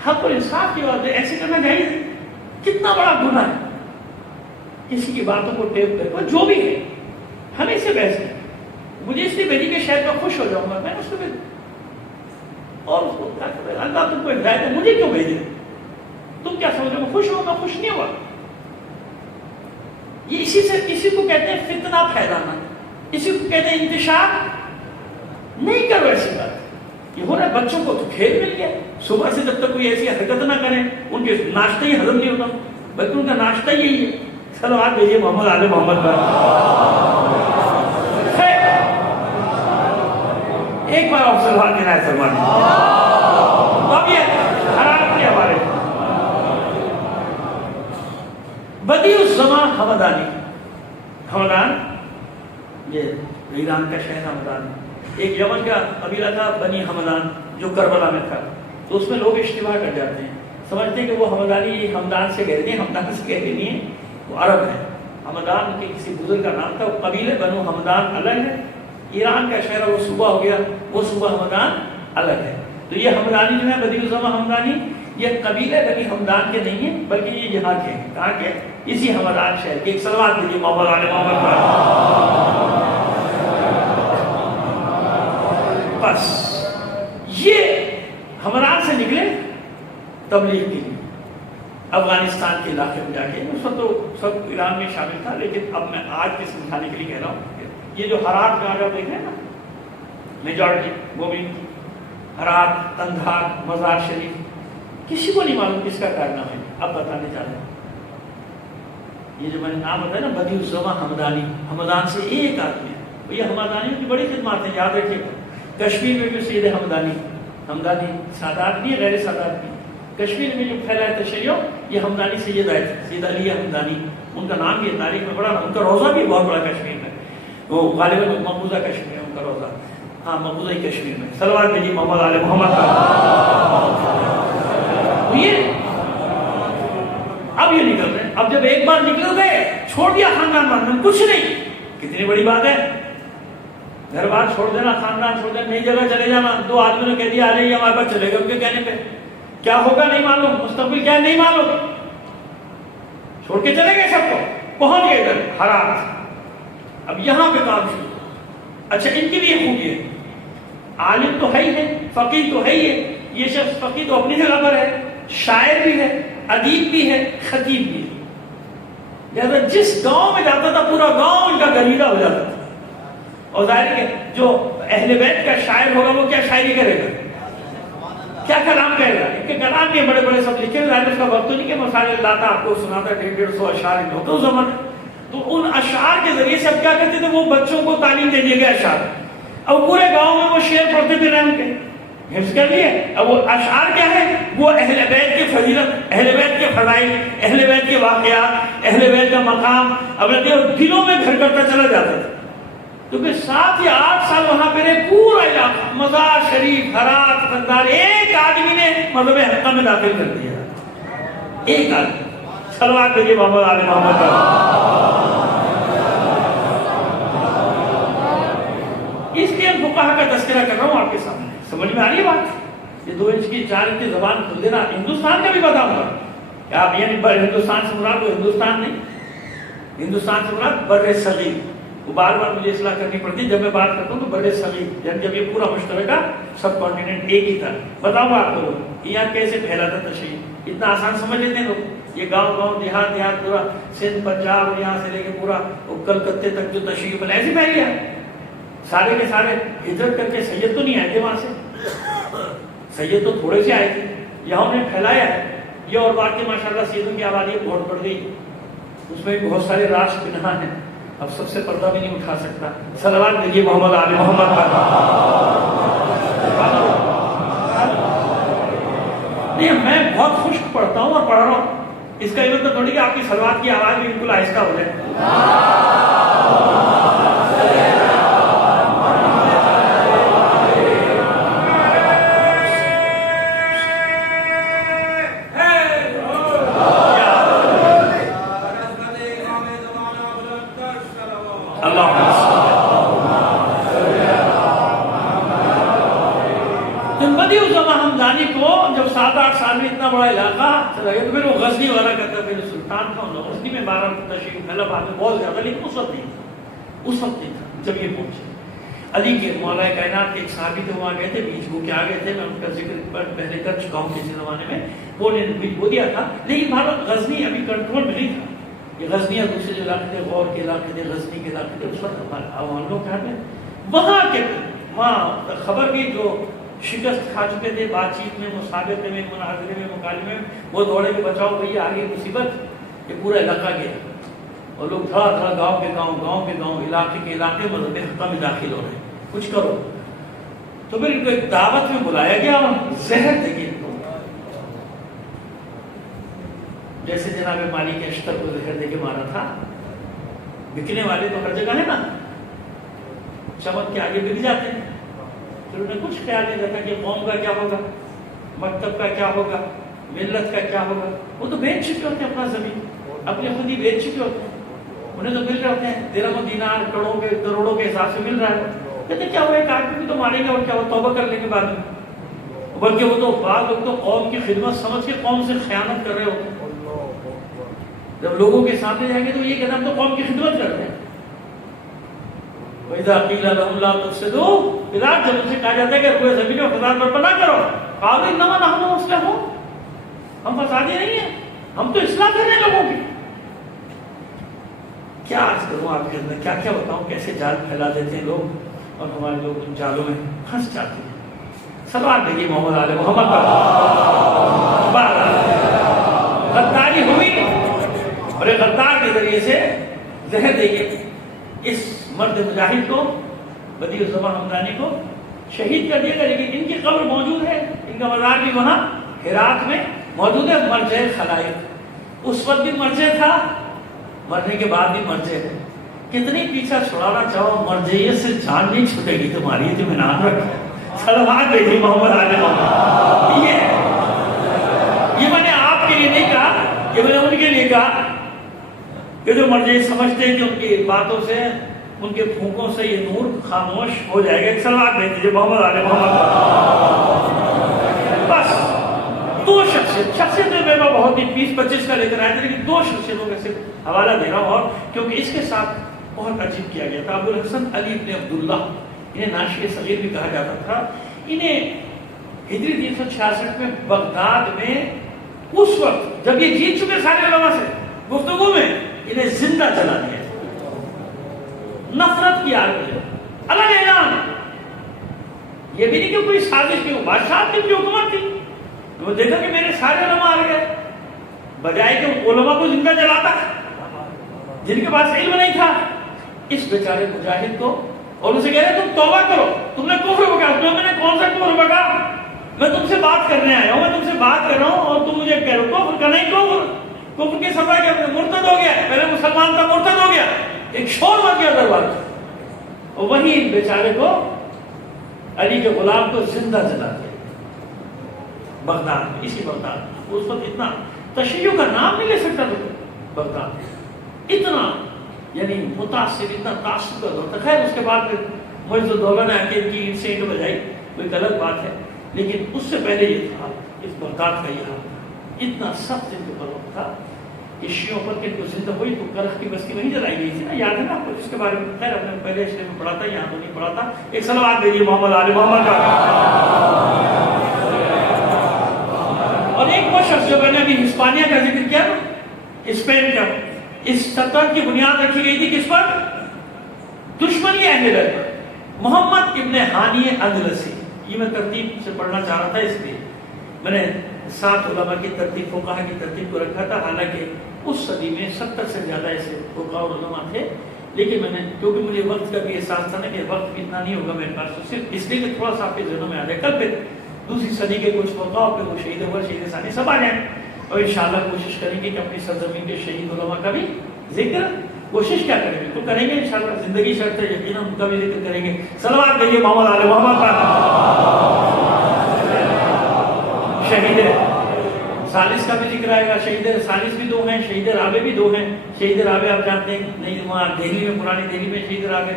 حق اور انصاف کی بات ہے، ایسے کرنا جائز ہے؟ کتنا بڑا گناہ ہے کسی کی باتوں کو ٹیپ کر کے، جو بھی ہے ہمیں سے بحث ہے۔ مجھے اس لیے بھیجی کہ شاید میں خوش ہو جاؤں گا، میں نے اس کو بھیجا اور اس کو کہا کہ اللہ تم کو ہدایت ہے، مجھے کیوں بھیجے؟ تم کیا سمجھ رہے ہو خوش ہو؟ میں خوش نہیں ہوا۔ یہ اسی کو کہتے ہیں فتنہ پھیلانا، اسی کو کہتے ہیں انتشار۔ نہیں کرو ایسی بات۔ یہ ہو رہا ہے بچوں کو تو کھیل مل گیا، صبح سے جب تک کوئی ایسی حرکت نہ کریں ان کے ناشتہ ہی ہضم نہیں ہوتا، بلکہ ان کا ناشتہ یہی ہے۔ صلوات بھیجیے محمد آل محمد پر۔ ایک بار آپ صلوات دینا ہے سلمان۔ اب یہ حرارت کے حوالے بدیع الزمان حمدانی، حمدان یہ ایران کا شہر حمدان، ایک یمن کا قبیلہ تھا بنی حمدان جو کربلا میں تھا، تو اس میں لوگ اجتماع کر جاتے ہیں، سمجھتے ہیں کہ وہ حمدانی ہمدان سے کہتے ہیں، ہمدان سے کہتے نہیں ہیں، وہ عرب ہے۔ حمدان کے کسی بزرگ کا نام تھا، وہ قبیلے بنو حمدان الگ ہے، ایران کا شہر وہ صوبہ ہو گیا، وہ صوبہ حمدان الگ ہے۔ تو یہ حمدانی جو ہے بدیع الزمان حمدانی، یہ قبیلے بنی حمدان کے نہیں ہیں بلکہ یہ یہاں کے ہیں۔ کہاں کے؟ اسی حمدان شہر کے۔ ایک صلوات دیجیے محمد آل محمد پر۔ بس یہ حمدان سے نکلے تبلیغ کے لیے افغانستان کے علاقے میں جا کے، اس وقت تو سب ایران میں شامل تھا، لیکن اب میں آج کے سمجھانے کے لیے کہہ رہا ہوں یہ جو ہرات کا آپ دیکھ رہے ہیں نا، میجورٹی وہ بھی ہرات، قندھار، مزار شریف، کسی کو نہیں معلوم کس کا کارنامہ ہے، اب بتانے جا رہے ہیں۔ یہ جو میں نے نام بتایا نا بدیع الزمان حمدانی، حمدان سے ایک آدمی ہے، یہ حمدانیوں کی بڑی خدمات ہیں، یاد رکھیے گا۔ کشمیر میں بھی سید حمدانی، حمدانی سادات بھی ہے، غیر سادات بھی۔ کشمیر میں جو پھیلا ہے تشیع، یہ حمدانی سید آئے تھے، سید علی حمدانی، ان کا نام بھی ہے تاریخ میں بڑا، ان کا روزہ بھی بہت بڑا کشمیر میں، وہ غالباً مقبوضہ کشمیر ہے ان کا روزہ، ہاں مقبوضہ ہی کشمیر میں۔ صلوات بھیجیے محمد آل محمد کا۔ یہ اب یہ نکل رہے ہیں اب جب ایک بار نکل گئے چھوڑ دیا خاندان میں کچھ نہیں، کتنی بڑی بات ہے، گھر بار چھوڑ دینا، خاندان چھوڑ دینا، نئی جگہ چلے جانا، دو آدمیوں نے کہہ دیا آ جائیے ہمارے پاس، چلے گئے ان کے کہنے پہ، کیا ہوگا نہیں معلوم، مستقبل کیا ہے نہیں معلوم، چھوڑ کے چلے گئے سب کو، پہنچ گئے ادھر ہرات، اب یہاں پہ کام شروع۔ اچھا ان کی بھی یہ خوبی ہے، عالم تو ہے ہی ہے، فقیہ تو ہے ہی ہے، یہ شخص فقیہ تو اپنی جگہ پر ہے، شاعر بھی ہے، ادیب بھی ہے، خطیب بھی ہے، لہذا جس گاؤں میں جاتا تھا پورا گاؤں ان کا گریلا ہو جاتا تھا، اور ظاہر ہے جو اہل بیت کا شاعر ہوگا وہ کیا شاعری کرے گا، کیا کلام کہے گا، ان کے کلام کے بڑے بڑے سب لکھے، ظاہر اس کا وقت تو نہیں کہ مسائل لاتا آپ کو سناتا 150 اشعار ان ہوتا اس زمانے، تو ان اشعار کے ذریعے سے اب کیا کرتے تھے، وہ بچوں کو تعلیم دے دیے گئے اشعار، اب پورے گاؤں میں وہ شعر پڑھتے تھے رحم کے، حفظ کر لیے، اب وہ اشعار کیا ہے، وہ اہل بیت کے فضیلت، اہل بیت کے فضائل، اہل بیت کے واقعات، اہل بیت کا مقام اب دلوں میں گھر کرتا چلا جاتا تھا، کیونکہ 7 یا 8 سال وہاں پہ رہے، پورا علاقہ مزار شریف، ہرات، قندھار، ایک آدمی نے مذہب حقہ میں داخل کر دیا، ایک آدمی، صلوات بھیجیے محمد آل محمد پر۔ اس لیے فقہا کا تذکرہ کر رہا ہوں آپ کے سامنے، سمجھ میں آ رہی ہے بات، یہ 2 انچ کی 4 انچ کی زبان کھل دینا، ہندوستان کا بھی بتاؤں گا کہ آپ یعنی ہندوستان سے مراد وہ ہندوستان نہیں، ہندوستان سے مراد بر صغیر، وہ بار بار مجھے اصلاح کرنی پڑتی جب میں بات کرتا ہوں تو بر صغیر، یعنی جب یہ پورا مشترکہ سب کانٹیننٹ ایک ہی تھا، بتاؤں آپ کو یہاں کیسے پھیلا تھا تشریح، اتنا آسان سمجھ لیتے ہیں لوگ، یہ گاؤں گاؤں دیہات دیہات پورا سندھ پنجاب یہاں سے لے کے پورا کلکتے تک جو تشریح بنا ایسے پھیل گیا، سارے کے سارے ہجرت کر کے سید تو نہیں آئے تھے وہاں سے، سید تو تھوڑے سے آئے تھے، یہاں انہیں پھیلایا ہے، یہ اور بات کہ ماشاءاللہ سیدوں کی آبادی بہت بڑھ گئی، اس میں بہت سارے راز پنہاں ہیں، اب سب سے پردہ بھی نہیں اٹھا سکتا، صلوات دیجیے محمد آل محمد پر۔ نہیں میں بہت خشک پڑھتا ہوں اور پڑھ رہا ہوں، اس کا یہ مطلب تھوڑی کہ آپ کی صلوات کی آواز بھی بالکل آہستہ ہو جائے، جب 7-8 سال میں اتنا بڑا علاقہ چلا گیا تو پھر وہ غزنی والا کہتا ہے پھر سلطان تھا غزنی میں 12 تشریف پھیلا بعد میں بہت زیادہ، لیکن اس وقت نہیں تھا، اس وقت نہیں تھا جب یہ پہنچے۔ علی کے مولا کائنات کے ایک صحابی تھے، وہاں گئے تھے، بیچ بو کے آ گئے تھے، میں ان کا ذکر پہلے کر چکا ہوں کسی زمانے میں، وہ نے بیچ بو دیا تھا، لیکن بھارت غزنی ابھی کنٹرول میں نہیں تھا، یہ غزنی اور دوسرے جو علاقے تھے، غور کے علاقے تھے، غزنی کے علاقے تھے، اس وقت عوام لوگ کہتے ہیں وہاں کے وہاں خبر بھی جو شکست کھا چکے تھے بات چیت میں، مسابقے میں، مناظرے میں، مکالمے میں، وہ دوڑے کے بچاؤ بھئی آگے مصیبت، یہ پورا علاقہ گیا اور لوگ دھڑا دھڑا گاؤں کے گاؤں، گاؤں کے گاؤں، علاقے کے علاقے مذہب حقہ میں داخل ہو رہے ہیں، کچھ کرو۔ تو پھر ان کو ایک دعوت میں بلایا گیا اور زہر دے کے جیسے جناب مالک اشتر کو زہر دے کے مارا تھا، بکنے والے تو ہر جگہ ہے نا، چمک کے آگے بک جاتے ہیں، پھر انہیں کچھ خیال نہیں رکھا کہ قوم کا کیا ہوگا، مکتب کا کیا ہوگا، ملت کا کیا ہوگا، وہ تو بیچ چکے ہوتے ہیں اپنا زمین، اپنی خود ہی بیچ چکے ہوتے ہیں، انہیں تو مل رہے ہوتے ہیں درہم و دینار کروڑوں کے حساب سے مل رہا ہے، کہتے کیا ہوا ایک آدمی بھی تو ماریں گے اور کیا وہ توبہ کر لیں گے بعد میں، بلکہ وہ تو بعض لوگ تو قوم کی خدمت سمجھ کے قوم سے خیانت کر رہے ہوتے ہیں، جب لوگوں کے سامنے جائیں گے تو یہ کہنا ہم تو قوم کی خدمت کرتے ہیں۔ وَإِذَا قِيلَ لَهُمْ لَا تُفْسِدُوا، جب ان سے کہا جاتا ہے کہ روئے زمین و فساد برپا نہ کرو، قَالُوا إِنَّمَا نَحْنُ مُصْلِحُونَ، ہم فسادی نہیں ہیں، ہم تو اصلاح کر رہے ہیں لوگوں کی۔ کیا عرض کروں آپ کے اندر، کیا کیا بتاؤں، کیسے جال پھیلا دیتے ہیں لوگ اور ہمارے لوگ ان جالوں میں پھنس جاتے ہیں۔ صلوات دیجیے محمد آل محمد پر۔ غداری ہوئی اور ایک غدار کے ذریعے سے زہر دے کے اس مرد مجاہد کو، بدیع الزمان حمدانی کو شہید کر دیا گیا، لیکن ان کی قبر موجود ہے، ان کا مزار بھی وہاں ہرات میں موجود ہے، مرجع خلائق، اس وقت بھی مرجع تھا، مرنے کے بعد بھی مرجع ہے، کتنی پیچھا چھڑانا چاہو مرجعیت سے جان نہیں چھوٹے گی تمہاری، یہ اطمینان رکھو۔ صلوات بھیجیے محمد آل محمد۔ یہ میں نے آپ کے لیے نہیں کہا، یہ میں نے ان کے لیے کہا کہ جو مرجع سمجھتے ہیں کہ ان کی باتوں سے ان کے پھونکوں سے یہ نور خاموش ہو جائے گا. ایک صلوات بھیج دیجیے محمد آل محمد. بس دو شخصیتیں میں بہت ہی 20-25 کا لے کر آئے تھے، لیکن دو شخصیتوں کا صرف حوالہ دے رہا ہوں، اور کیونکہ اس کے ساتھ بہت عجیب کیا گیا تھا. ابو الحسن علی بن عبداللہ، انہیں ناشی صغیر بھی کہا جاتا تھا. انہیں ہجری 366 میں بغداد میں اس وقت جب یہ جیت چکے سارے علماء سے گفتگو میں، انہیں زندہ جلا دیا. نفرت کی آگ میں الگ اعلان. یہ بھی نہیں کہ کوئی سازش کی، بادشاہ کی حکومت تھی. وہ دیکھا کہ میرے سارے علماء آ گئے، بجائے کہ علماء کو زندہ جلاتا جن کے پاس علم نہیں تھا. اس بیچارے مجاہد کو، اور اسے کہہ رہے تم توبہ کرو، تم نے کفر بکا. میں نے کون سا کفر بکا؟ میں تم سے بات کرنے آیا ہوں، میں تم سے بات کر رہا ہوں اور تم مجھے کہہ رہے ہو کفر کا. نہیں کفر کی سزا کیا؟ مرتد ہو گیا. پہلے مسلمان تھا، مرتد ہو گیا. ایک شور مچ گیا دربار. اور وہی بیچارے کو، علی کے غلام کو زندہ جلا دیا بغداد میں. اسی بغداد میں اس وقت اتنا تشیع کا نام نہیں لے سکتا تھا بغداد، اتنا یعنی متاثر، اتنا تاثر کا دور تھا. خیر اس کے بعد پھر معز الدولہ نے آگے کی سینٹ بجائی، وہ ایک الگ بات ہے، لیکن اس سے پہلے یہ تھا اس بغداد کا یہ حال تھا. اتنا سخت ان کے پر وقت تھا کہ شیعوں پر کہ کو زندہ ہوئی تو کرخ کی بستی وہیں جلائی گئی تھی نا، یاد ہے نا آپ کو؟ اس کے بارے میں خیر ہم نے پہلے اس میں پڑھا تھا، یہاں تو نہیں پڑھا تھا. ایک صلوات بھیجیے محمد آل محمد کا. اور ایک وہ شخص جو میں نے ابھی ہسپانیہ کا ذکر کیا نا، اسپین کا، اس سلطنت کی بنیاد رکھی گئی تھی کس پر؟ دشمنی اہل بیت پر. محمد ابن ہانی اندلسی. یہ میں ترتیب سے پڑھنا چاہ رہا تھا، اس لیے میں نے 7 علماء کی ترتیب، فقہا کی ترتیب کو رکھا تھا. حالانکہ اس صدی میں 70 سے زیادہ ایسے فقہا اور علماء تھے، لیکن میں نے کیونکہ مجھے وقت کا بھی احساس تھا نا کہ وقت اتنا نہیں ہوگا میرے پاس، تو صرف اس لیے کہ تھوڑا سا آپ کے ذہنوں میں آ جائے. کل پھر دوسری صدی کے کچھ فقہا پہ وہ شہید اول، شہید ثانی سب آ جائیں، اور انشاءاللہ کوشش کریں گے کہ اپنی سرزمین کے شہید علماء کا بھی ذکر کوشش کیا کریں گے تو کریں گے انشاءاللہ. زندگی شرط ہے، یقیناً ان کا بھی ذکر کریں گے. صلوات بھیجیے محمد آل محمد کا. شہید ثالث کا بھی ذکر آئے گا. شہید ثالث بھی 2 ہیں، شہید رابع بھی 2 ہیں. شہید رابع آپ جانتے ہیں نہیں، وہاں دہلی میں، پرانی دہلی میں شہید رابع،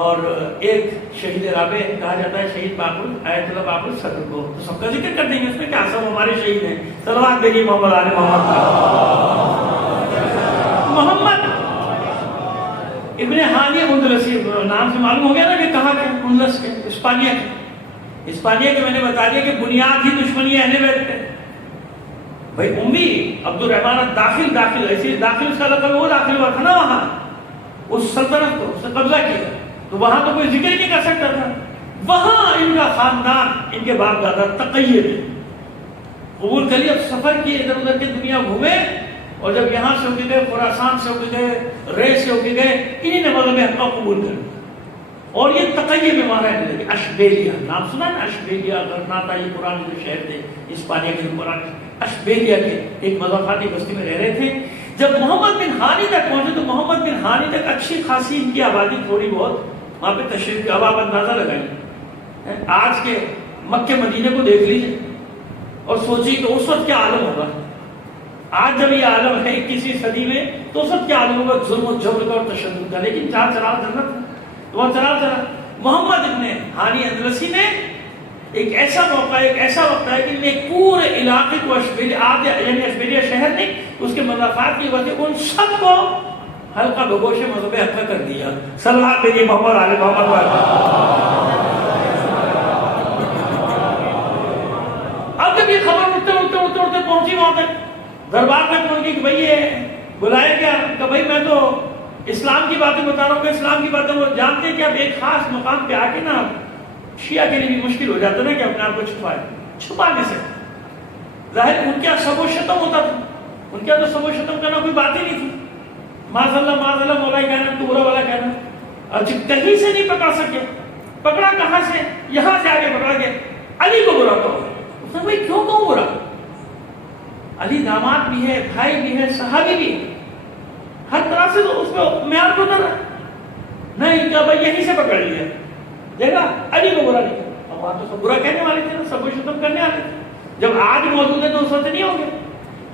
اور ایک شہید رابع کہا جاتا ہے شہید باقر آیت اللہ باقر صدر کو. تو سب کا ذکر کر دیں گے، اس میں کیا، سب ہمارے شہید ہیں. صلوات بھیجیے محمد آل محمد کا. محمد ابن ہانی اندلسی، نام سے معلوم ہو گیا نا کہ کہاں کے، اندلس کے، اسپانیہ کے. اسپانیہ کے میں نے بتا دیا کہ بنیاد ہی دشمنی اہل بیت ہے. بھائی امی عبد الرحمن داخل ایسی داخل اس کا لقب، وہ داخل ہوا تھا نا وہاں اس سلطنت کو، اس نے قبضہ کیا، تو وہاں تو کوئی ذکر ہی نہیں کر سکتا تھا. وہاں ان کا خاندان، ان کے باپ دادا تقیہ نے قبول کر لیا. سفر کیے، ادھر ادھر کی دنیا گھومے، اور جب یہاں سے ہو کے گئے، خراسان سے ہو کے گئے، رے سے ہو کے گئے، انہی نے مذہب حق قبول کر لیا. اور یہ تقیہ میں وہاں رہنے لگے. اشبیلیا نام سنا نا؟ اشبیلیا، غرناطہ، یہ پرانے جو شہر تھے اسپانیہ کے، پرانے اشبیلیا کے ایک مضافاتی بستی میں رہ رہے تھے. جب محمد بن ہانی تک پہنچے تو محمد بن ہانی تک اچھی خاصی ان کی آبادی تھوڑی بہت وہاں پہ تشریف کی. اب آپ اندازہ لگائیں آج کے مکے مدینے کو دیکھ لیجیے اور سوچیے کہ اس وقت کیا عالم ہوگا. آج جب یہ عالم ہے 21ویں صدی میں، تو اس وقت کیا عالم ہوگا، ظلم و جبر کا اور تشدد کا. لیکن چار چراغ جنت ہے، وہاں چلا. محمد ابن ہانی اندلسی نے ایک ایسا موقع، ایک ایسا وقت ہے کہ پورے علاقے کو یعنی اشبیلیا شہر نہیں، اس کے مضافات کی وجہ ان سب کو حلقہ بگوش مذہب حق کر دیا. صلوات بھیجیے محمد آل محمد کا. اب جب یہ خبر اڑتے پہنچی وہاں تک، دربار تک پہنچی کہ بھائی یہ بلائے کیا، کہ بھائی میں تو اسلام کی باتیں بتا رہا ہوں، کہ اسلام کی باتیں وہ جانتے ہیں کہ اب ایک خاص مقام پہ آ کے نا شیعہ کے لیے بھی مشکل ہو جاتا نا کہ اپنے آپ کو چھپانے سے. ظاہر ان کے سب و شتم ہوتا تھا، ان کے تو سب و شتم کرنا کوئی بات ہی نہیں تھی. معاذ اللہ مولا کہنا، تو برا والا کہنا. اب جب کہیں سے نہیں پکڑ سکے، پکڑا کہاں سے؟ یہاں سے آگے پکڑا گیا. علی کو برا کہو. اس نے بھائی کیوں کہوں برا؟ علی داماد بھی ہے، بھائی بھی ہے، صحابی بھی ہے، ہر طرح سے تو اس کو معیار کو نہ نہیں کہ بھائی یہیں سے پکڑ لیا. دیکھا علی کو برا نہیں. اب وہاں تو سب برا کہنے والے تھے نا، سب کو شتم کرنے والے تھے. جب آج موجود ہے تو اس وقت نہیں ہوں گے.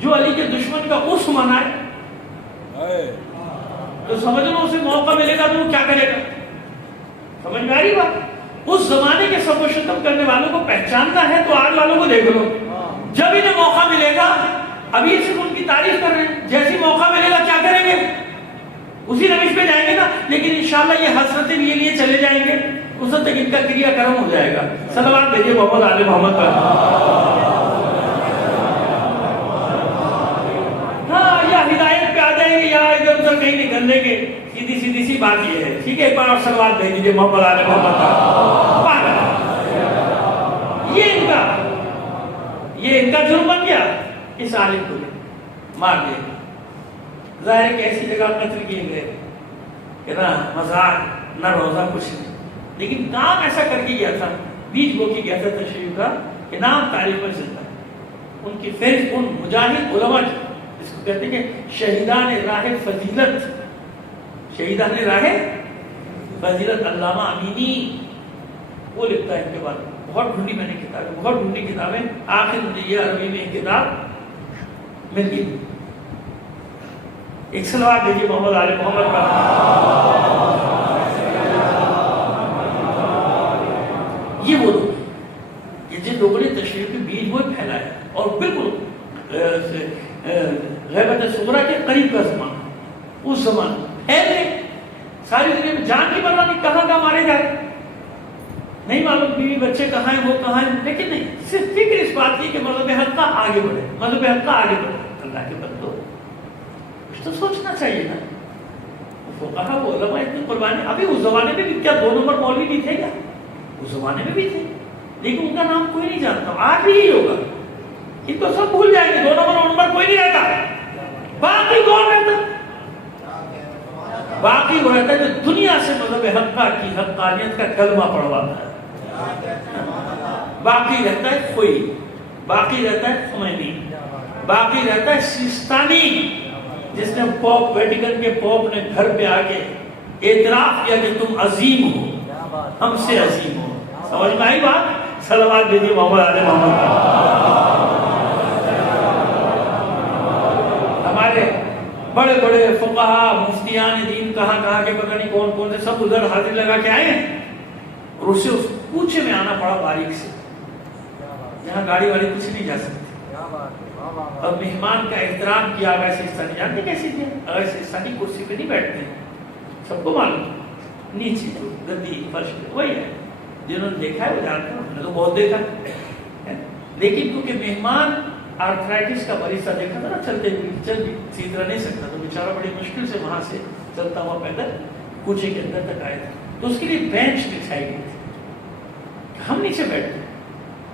جو علی کے دشمن کا اس منائے تو سمجھ لو اسے موقع ملے گا تو وہ کیا کرے گا. سمجھ میں آ رہی بات. اس زمانے کے سب و شتم کرنے والوں کو پہچاننا ہے تو آج والوں کو دیکھ لو. جب انہیں موقع ملے گا, ابھی صرف ان کی تعریف کر رہے ہیں, جیسی موقع ملے گا کیا کریں گے, اسی روش پہ جائیں گے نا. لیکن انشاءاللہ یہ حسرتیں لیے چلے جائیں گے, اس وقت تک ان کا کریا کرم ہو جائے گا. صلوات بھیجیے محمد آل محمد پر. ہاں, یا ہدایت پہ آ جائیں گے یا ادھر ادھر کہیں نکل لیں گے. سیدھی سی بات یہ ہے. ٹھیک ہے, ایک بار اور صلوات بھیج دیجیے محمد آل محمد پر. یہ ان کا جرم بن گیا. اس عالم کو مار دیا. ظاہر ہے کہ ایسی جگہ قتل کیے گئے کہ نہ مزار نہ روزہ کچھ نہیں, لیکن کام ایسا کر کے گیا تھا, بیج بو کے گیا تھا تشیع کا, کہ نام تاریخ میں زندہ. ان کی فہرست ان مجاہد علماء جس کو کہتے ہیں کہ شہیدان راہ فضیلت, شہیدان راہ فضیلت, علامہ امینی وہ لکھتا ہے ان کے بارے میں. بہت ڈھونڈی میں نے کتابیں, بہت ڈھونڈی کتابیں, آخر مجھے یہ عربی میں ایک کتاب مل گئی. ایک صلوات دیجیے محمد آل محمد پر. یہ وہ لوگ کہ جن لوگوں نے تشریع کے بیج وہ پھیلایا, اور بالکل غیبت صغریٰ کے قریب کا زمانہ, اس زمانے پھیلے ساری دنیا میں, جان کی پرواہ نہیں, کہاں کہاں مارے جائے نہیں معلوم, بیوی بچے کہاں ہیں وہ کہاں ہیں, لیکن نہیں, صرف فکر اس بات کی کہ مذہب حق کا آگے بڑھے, مذہب حق کا آگے بڑھے. اللہ کے بندو کچھ تو سوچنا چاہیے نا. فقہا وہ علماء اتنی قربانی, ابھی اس زمانے میں بھی کیا 2 نمبر مولوی نہیں تھے کیا؟ اس زمانے میں بھی تھے, لیکن ان کا نام کوئی نہیں جانتا. آج بھی یہی ہوگا, ان کو سب بھول جائیں گے. 2 نمبر کوئی نہیں رہتا. باقی کون رہتا؟ باقی وہ رہتا ہے جو دنیا سے مذہب حقہ کی حقانیت کا کلمہ پڑھواتا ہے. باقی رہتا ہے خوئی, باقی رہتا ہے خمینی, باقی رہتا ہے سیستانی, جس نے پوپ, ویٹیکن کے پوپ نے گھر پہ آ کے اعتراف کیا کہ تم عظیم ہو, ہم سے عظیم ہو. سمجھ میں آئی بات؟ صلوات دیجیے محمد آل محمد. ہمارے بڑے بڑے فقہا, مفتیان دین کہاں کہاں کے پتہ نہیں کون کون سے, سب ادھر حاضر لگا کے آئے ہیں, اور اسے اس کوچے میں آنا پڑا باریک سے, جہاں گاڑی والی کچھ نہیں جا سکتی. اور مہمان کا احترام کیا. اگر سیستانی جانتے کیسے تھے؟ اگر سیستانی کرسی پہ نہیں بیٹھتے, سب کو معلوم, نیچے جو گدی فرش پہ, وہی ہے. جنہوں نے دیکھا ہے وہ جانتے ہیں, ہم نے تو بہت دیکھا ہے. لیکن کیونکہ مہمان آرتھرائٹس کا مریض تھا, دیکھا تھا نا چلتے ہوئے, چل بھی سیدھا نہیں سکتا, تو بیچارہ بڑی مشکل سے وہاں سے چلتا ہوا پیدل کوچے کے اندر تک آیا تھا. تو اس کے لیے بینچ بچھائی گئی تھی, ہم نیچے بیٹھتے.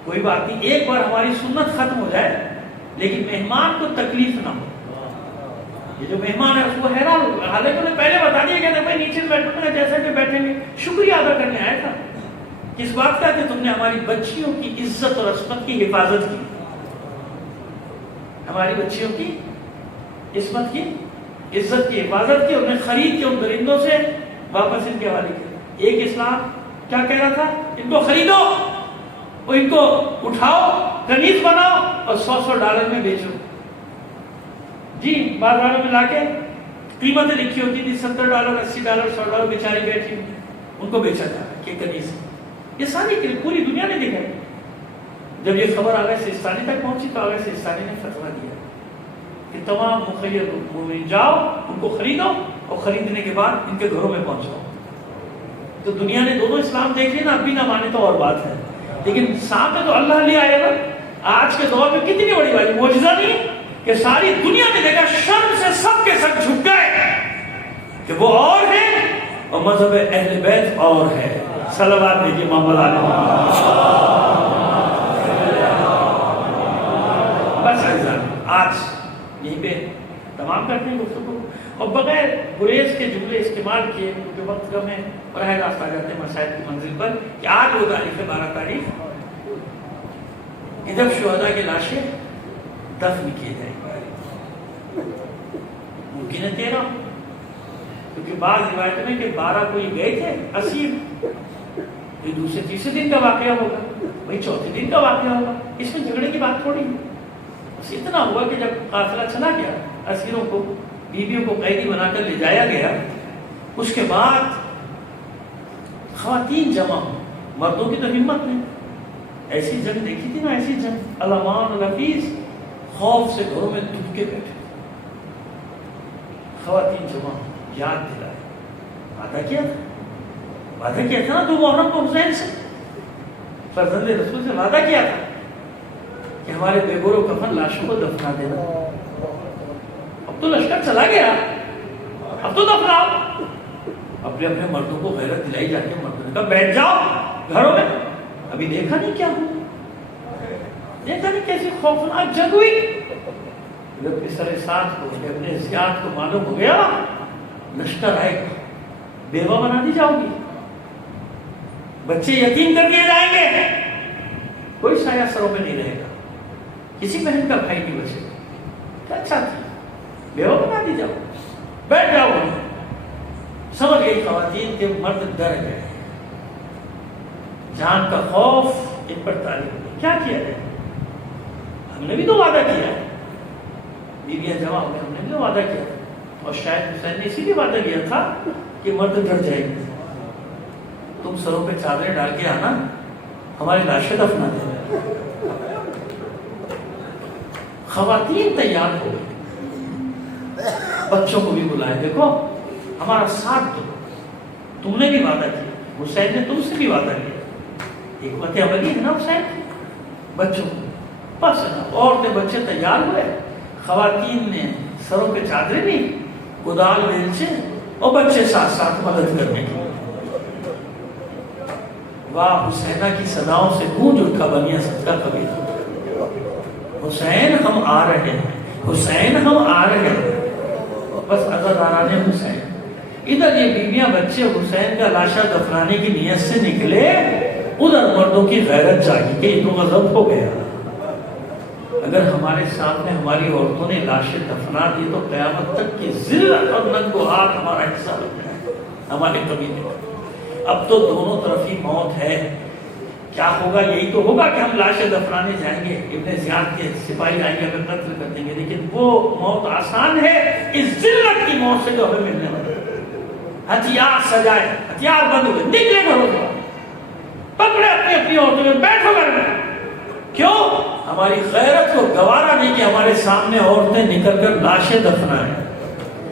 کوئی بات نہیں, ایک بار ہماری سنت ختم ہو جائے, لیکن مہمان کو تکلیف نہ ہو. یہ جو مہمان ہے اس کو حیران ہو, حالانکہ انہیں پہلے بتا دیا کہ بھائی نیچے بیٹھو گے, جیسے کہ بیٹھیں گے. شکریہ ادا کرنے آیا تھا کس بات کا کہ تم نے ہماری بچیوں کی عزت اور عصمت کی حفاظت کی, ہماری بچیوں کی عصمت کی, عزت کی حفاظت کی. انہیں خرید کے ان درندوں سے واپس ان کے حوالے کیا. ایک اسلام کیا کہہ رہا تھا؟ ان کو خریدو, اور ان کو اٹھاؤ, کنیز بناؤ, اور $100 میں بیچو. جی بازاروں میں لا کے قیمتیں لکھی ہوتی تھی, $70, $80, $100, بیچاری بیٹھی, ان کو بیچا تھا کہ کنیز. یہ ساری پوری دنیا نے دیکھا. جب یہ خبر آگے سیستانی تک پہنچی تو آگے سیستانی نے فتویٰ دیا کہ تمام مخیر مومن جاؤ, ان کو خریدو, اور خریدنے کے بعد ان کے گھروں میں پہنچاؤ. تو دنیا نے دونوں اسلام دیکھ لیا نا, اب بھی نہ مانے تو اور بات ہے, لیکن سامنے تو اللہ لے آئے گا. آج کے دور میں کتنی بڑی بات, معجزہ نہیں کہ ساری دنیا نے دیکھا, شرم سے سب کے سب جھک گئے کہ وہ اور ہے اور مذہب اہل بیت اور ہے. صلوات دیجیے محمد آل محمد. بس آج یہیں پہ تمام کرتے ہیں گفتگو, اور بغیر گریز کے جملے استعمال کیے کیونکہ وقت کم ہے, براہ راست آ جاتے ہیں مسائل کی منزل پر کہ آج وہ تاریخ ہے 12 تاریخ کہ جب شہداء کی لاشیں دفن کیے جائیں گے. ممکن ہے 13, کیونکہ بعض روایتوں میں کہ 12 کوئی گئے تھے اسیر, یہ دوسرے تیسرے دن کا واقعہ ہوگا, وہی چوتھے دن کا واقعہ ہوگا. اس میں جھگڑے کی بات تھوڑی ہے. بس اتنا ہوا کہ جب قافلہ چلا گیا اسیروں کو بیویوں کو قیدی بنا کر لے جایا گیا. اس کے بعد خواتین جمع ہوں. مردوں کی تو ہمت نہیں. ایسی جنگ دیکھی تھی نا, ایسی جنگ. علمان الحفیظ خوف سے گھروں میں دب کے بیٹھے. خواتین جمع ہوں, یاد دلائے. وعدہ کیا تھا نا 2 محرم کو حسین سے, فرزند رسول سے وعدہ کیا تھا کہ ہمارے بے گور و کفن لاشوں کو دفنا دینا. اب تو لشکر چلا گیا, اب تو دفناؤ. اپنے اپنے مردوں کو غیرت دلائی جا کے مردوں نے کہا بیٹھ جاؤ گھروں میں. ابھی دیکھا نہیں کیا ہوا, دیکھا نہیں کیسی خوفناک جنگ ہوئی. جب پسر ساتھ کو ابن زیاد کو معلوم ہو گیا لشکر آئے گا, بیوہ بنا دی جاؤ گی, بچے یتیم کر دیے جائیں گے, کوئی سایہ سروں میں نہیں رہے گا, کسی بہن کا بھائی نہیں بچے گا. کیا چاہتی بیوہ بنا دی جاؤ, بیٹھ جاؤ. سمجھ گئی خواتین کے مرد ڈر گئے, جان کا خوف ان پر طاری ہو گئی. کیا کیا جائے؟ ہم نے بھی تو وعدہ کیا, بیویاں جمع ہو گئے, ہم نے بھی تو وعدہ کیا, اور شاید حسین نے اسی لیے وعدہ کیا تھا کہ مرد ڈر جائیں گے. تم سروں پہ چادریں ڈال کے آنا, ہماری لاشیں دفنا دینا. خواتین تیار ہو گئی, بچوں کو بھی بلائے, دیکھو ہمارا ساتھ دو, تم نے بھی وعدہ کیا, حسین نے تم سے بھی وعدہ کیا. حکمت عملی ہے نا حسین کی. بچوں کو بس نا, عورتیں بچے تیار ہوئے, خواتین نے سروں پہ چادریں لی, کدال بیلچے, اور بچے ساتھ ساتھ مدد کرنے کی. واہ حسینہ کی صداؤں سے گونج اٹھا بنیا صدقہ قبیلہ. حسین ہم آ رہے ہیں, حسین ہم آ رہے ہیں. بس عزاداران حسین. ادھر یہ بیویاں بچے حسین کا لاشا دفنانے کی نیت سے نکلے, ادھر مردوں کی غیرت جاگی کہ یہ تو غضب ہو گیا. اگر ہمارے سامنے ہماری عورتوں نے لاشیں دفنا دی تو قیامت تک کی ذلت اور ننگوہار ہمارا حصہ بن جائے ہمارے قبیلے کا. اب تو دونوں طرف ہی موت ہے. کیا ہوگا؟ یہی تو ہوگا کہ ہم لاشیں دفنانے جائیں گے, ابن زیاد کے سپاہی آئیں گے, ہمیں قتل کر دیں گے, لیکن وہ موت آسان ہے اس ذلت کی موت سے جو ہمیں ملنے والی ہے. ہتھیار سجائے, ہتھیار بند ہوئے, نکلے گھروں سے, پکڑے اپنی اپنی عورتوں میں, بیٹھو گھر میں. کیوں؟ ہماری غیرت کو گوارا نہیں کہ ہمارے سامنے عورتیں نکل کر لاشیں دفنائیں.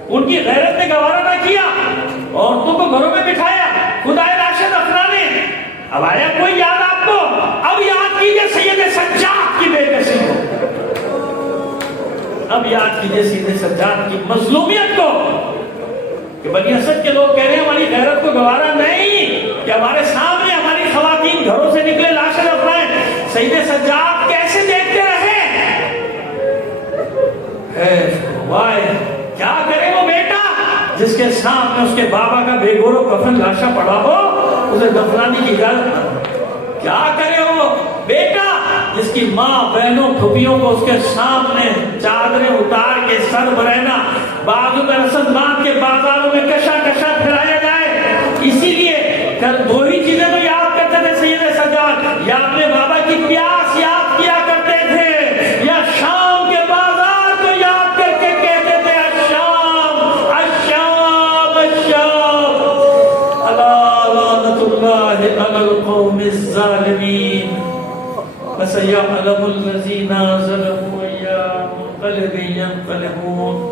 ان کی غیرت نے گوارا نہ کیا, عورتوں کو گھروں میں بٹھایا, خدائے لاشیں دفنانے. اب آیا کوئی یاد آپ کو؟ اب یاد کیجئے سید سجاد کی بے کسی کو, اب یاد کیجئے سید سجاد کی مظلومیت کو, کہ بنی اسد کے لوگ کہہ رہے ہیں ہماری غیرت کو گوارا نہیں کہ ہمارے سامنے ہماری خواتین گھروں سے نکلے لاشیں دفنائیں. سید سجاد کیسے دیکھتے رہے؟ کیا کرے وہ بیٹا جس کے سامنے اس کے بابا کا بے گور و کفن لاشا پڑا ہو, اسے دفنانے کی اجازت نہ ہو. کیا کرے وہ بیٹا جس کی ماں بہنوں پھوپھیوں کو اس کے سامنے چادریں اتار کے سر برہنا بازو میں رسد باندھ کے بازاروں میں کشا کشا پھرایا جائے. اسی لیے کل 2 ہی چیزیں تو یاد کرتے تھے سید سجاد, یا اپنے بابا کی پیاس یاد کیا کرتے تھے, یا شام کے بازار کو یاد کر کے کہتے تھے الشام الشام الشام. الا لعنت اللہ علی القوم الظالمین وسيعلم الذين ظلموا أي منقلب ينقلبون.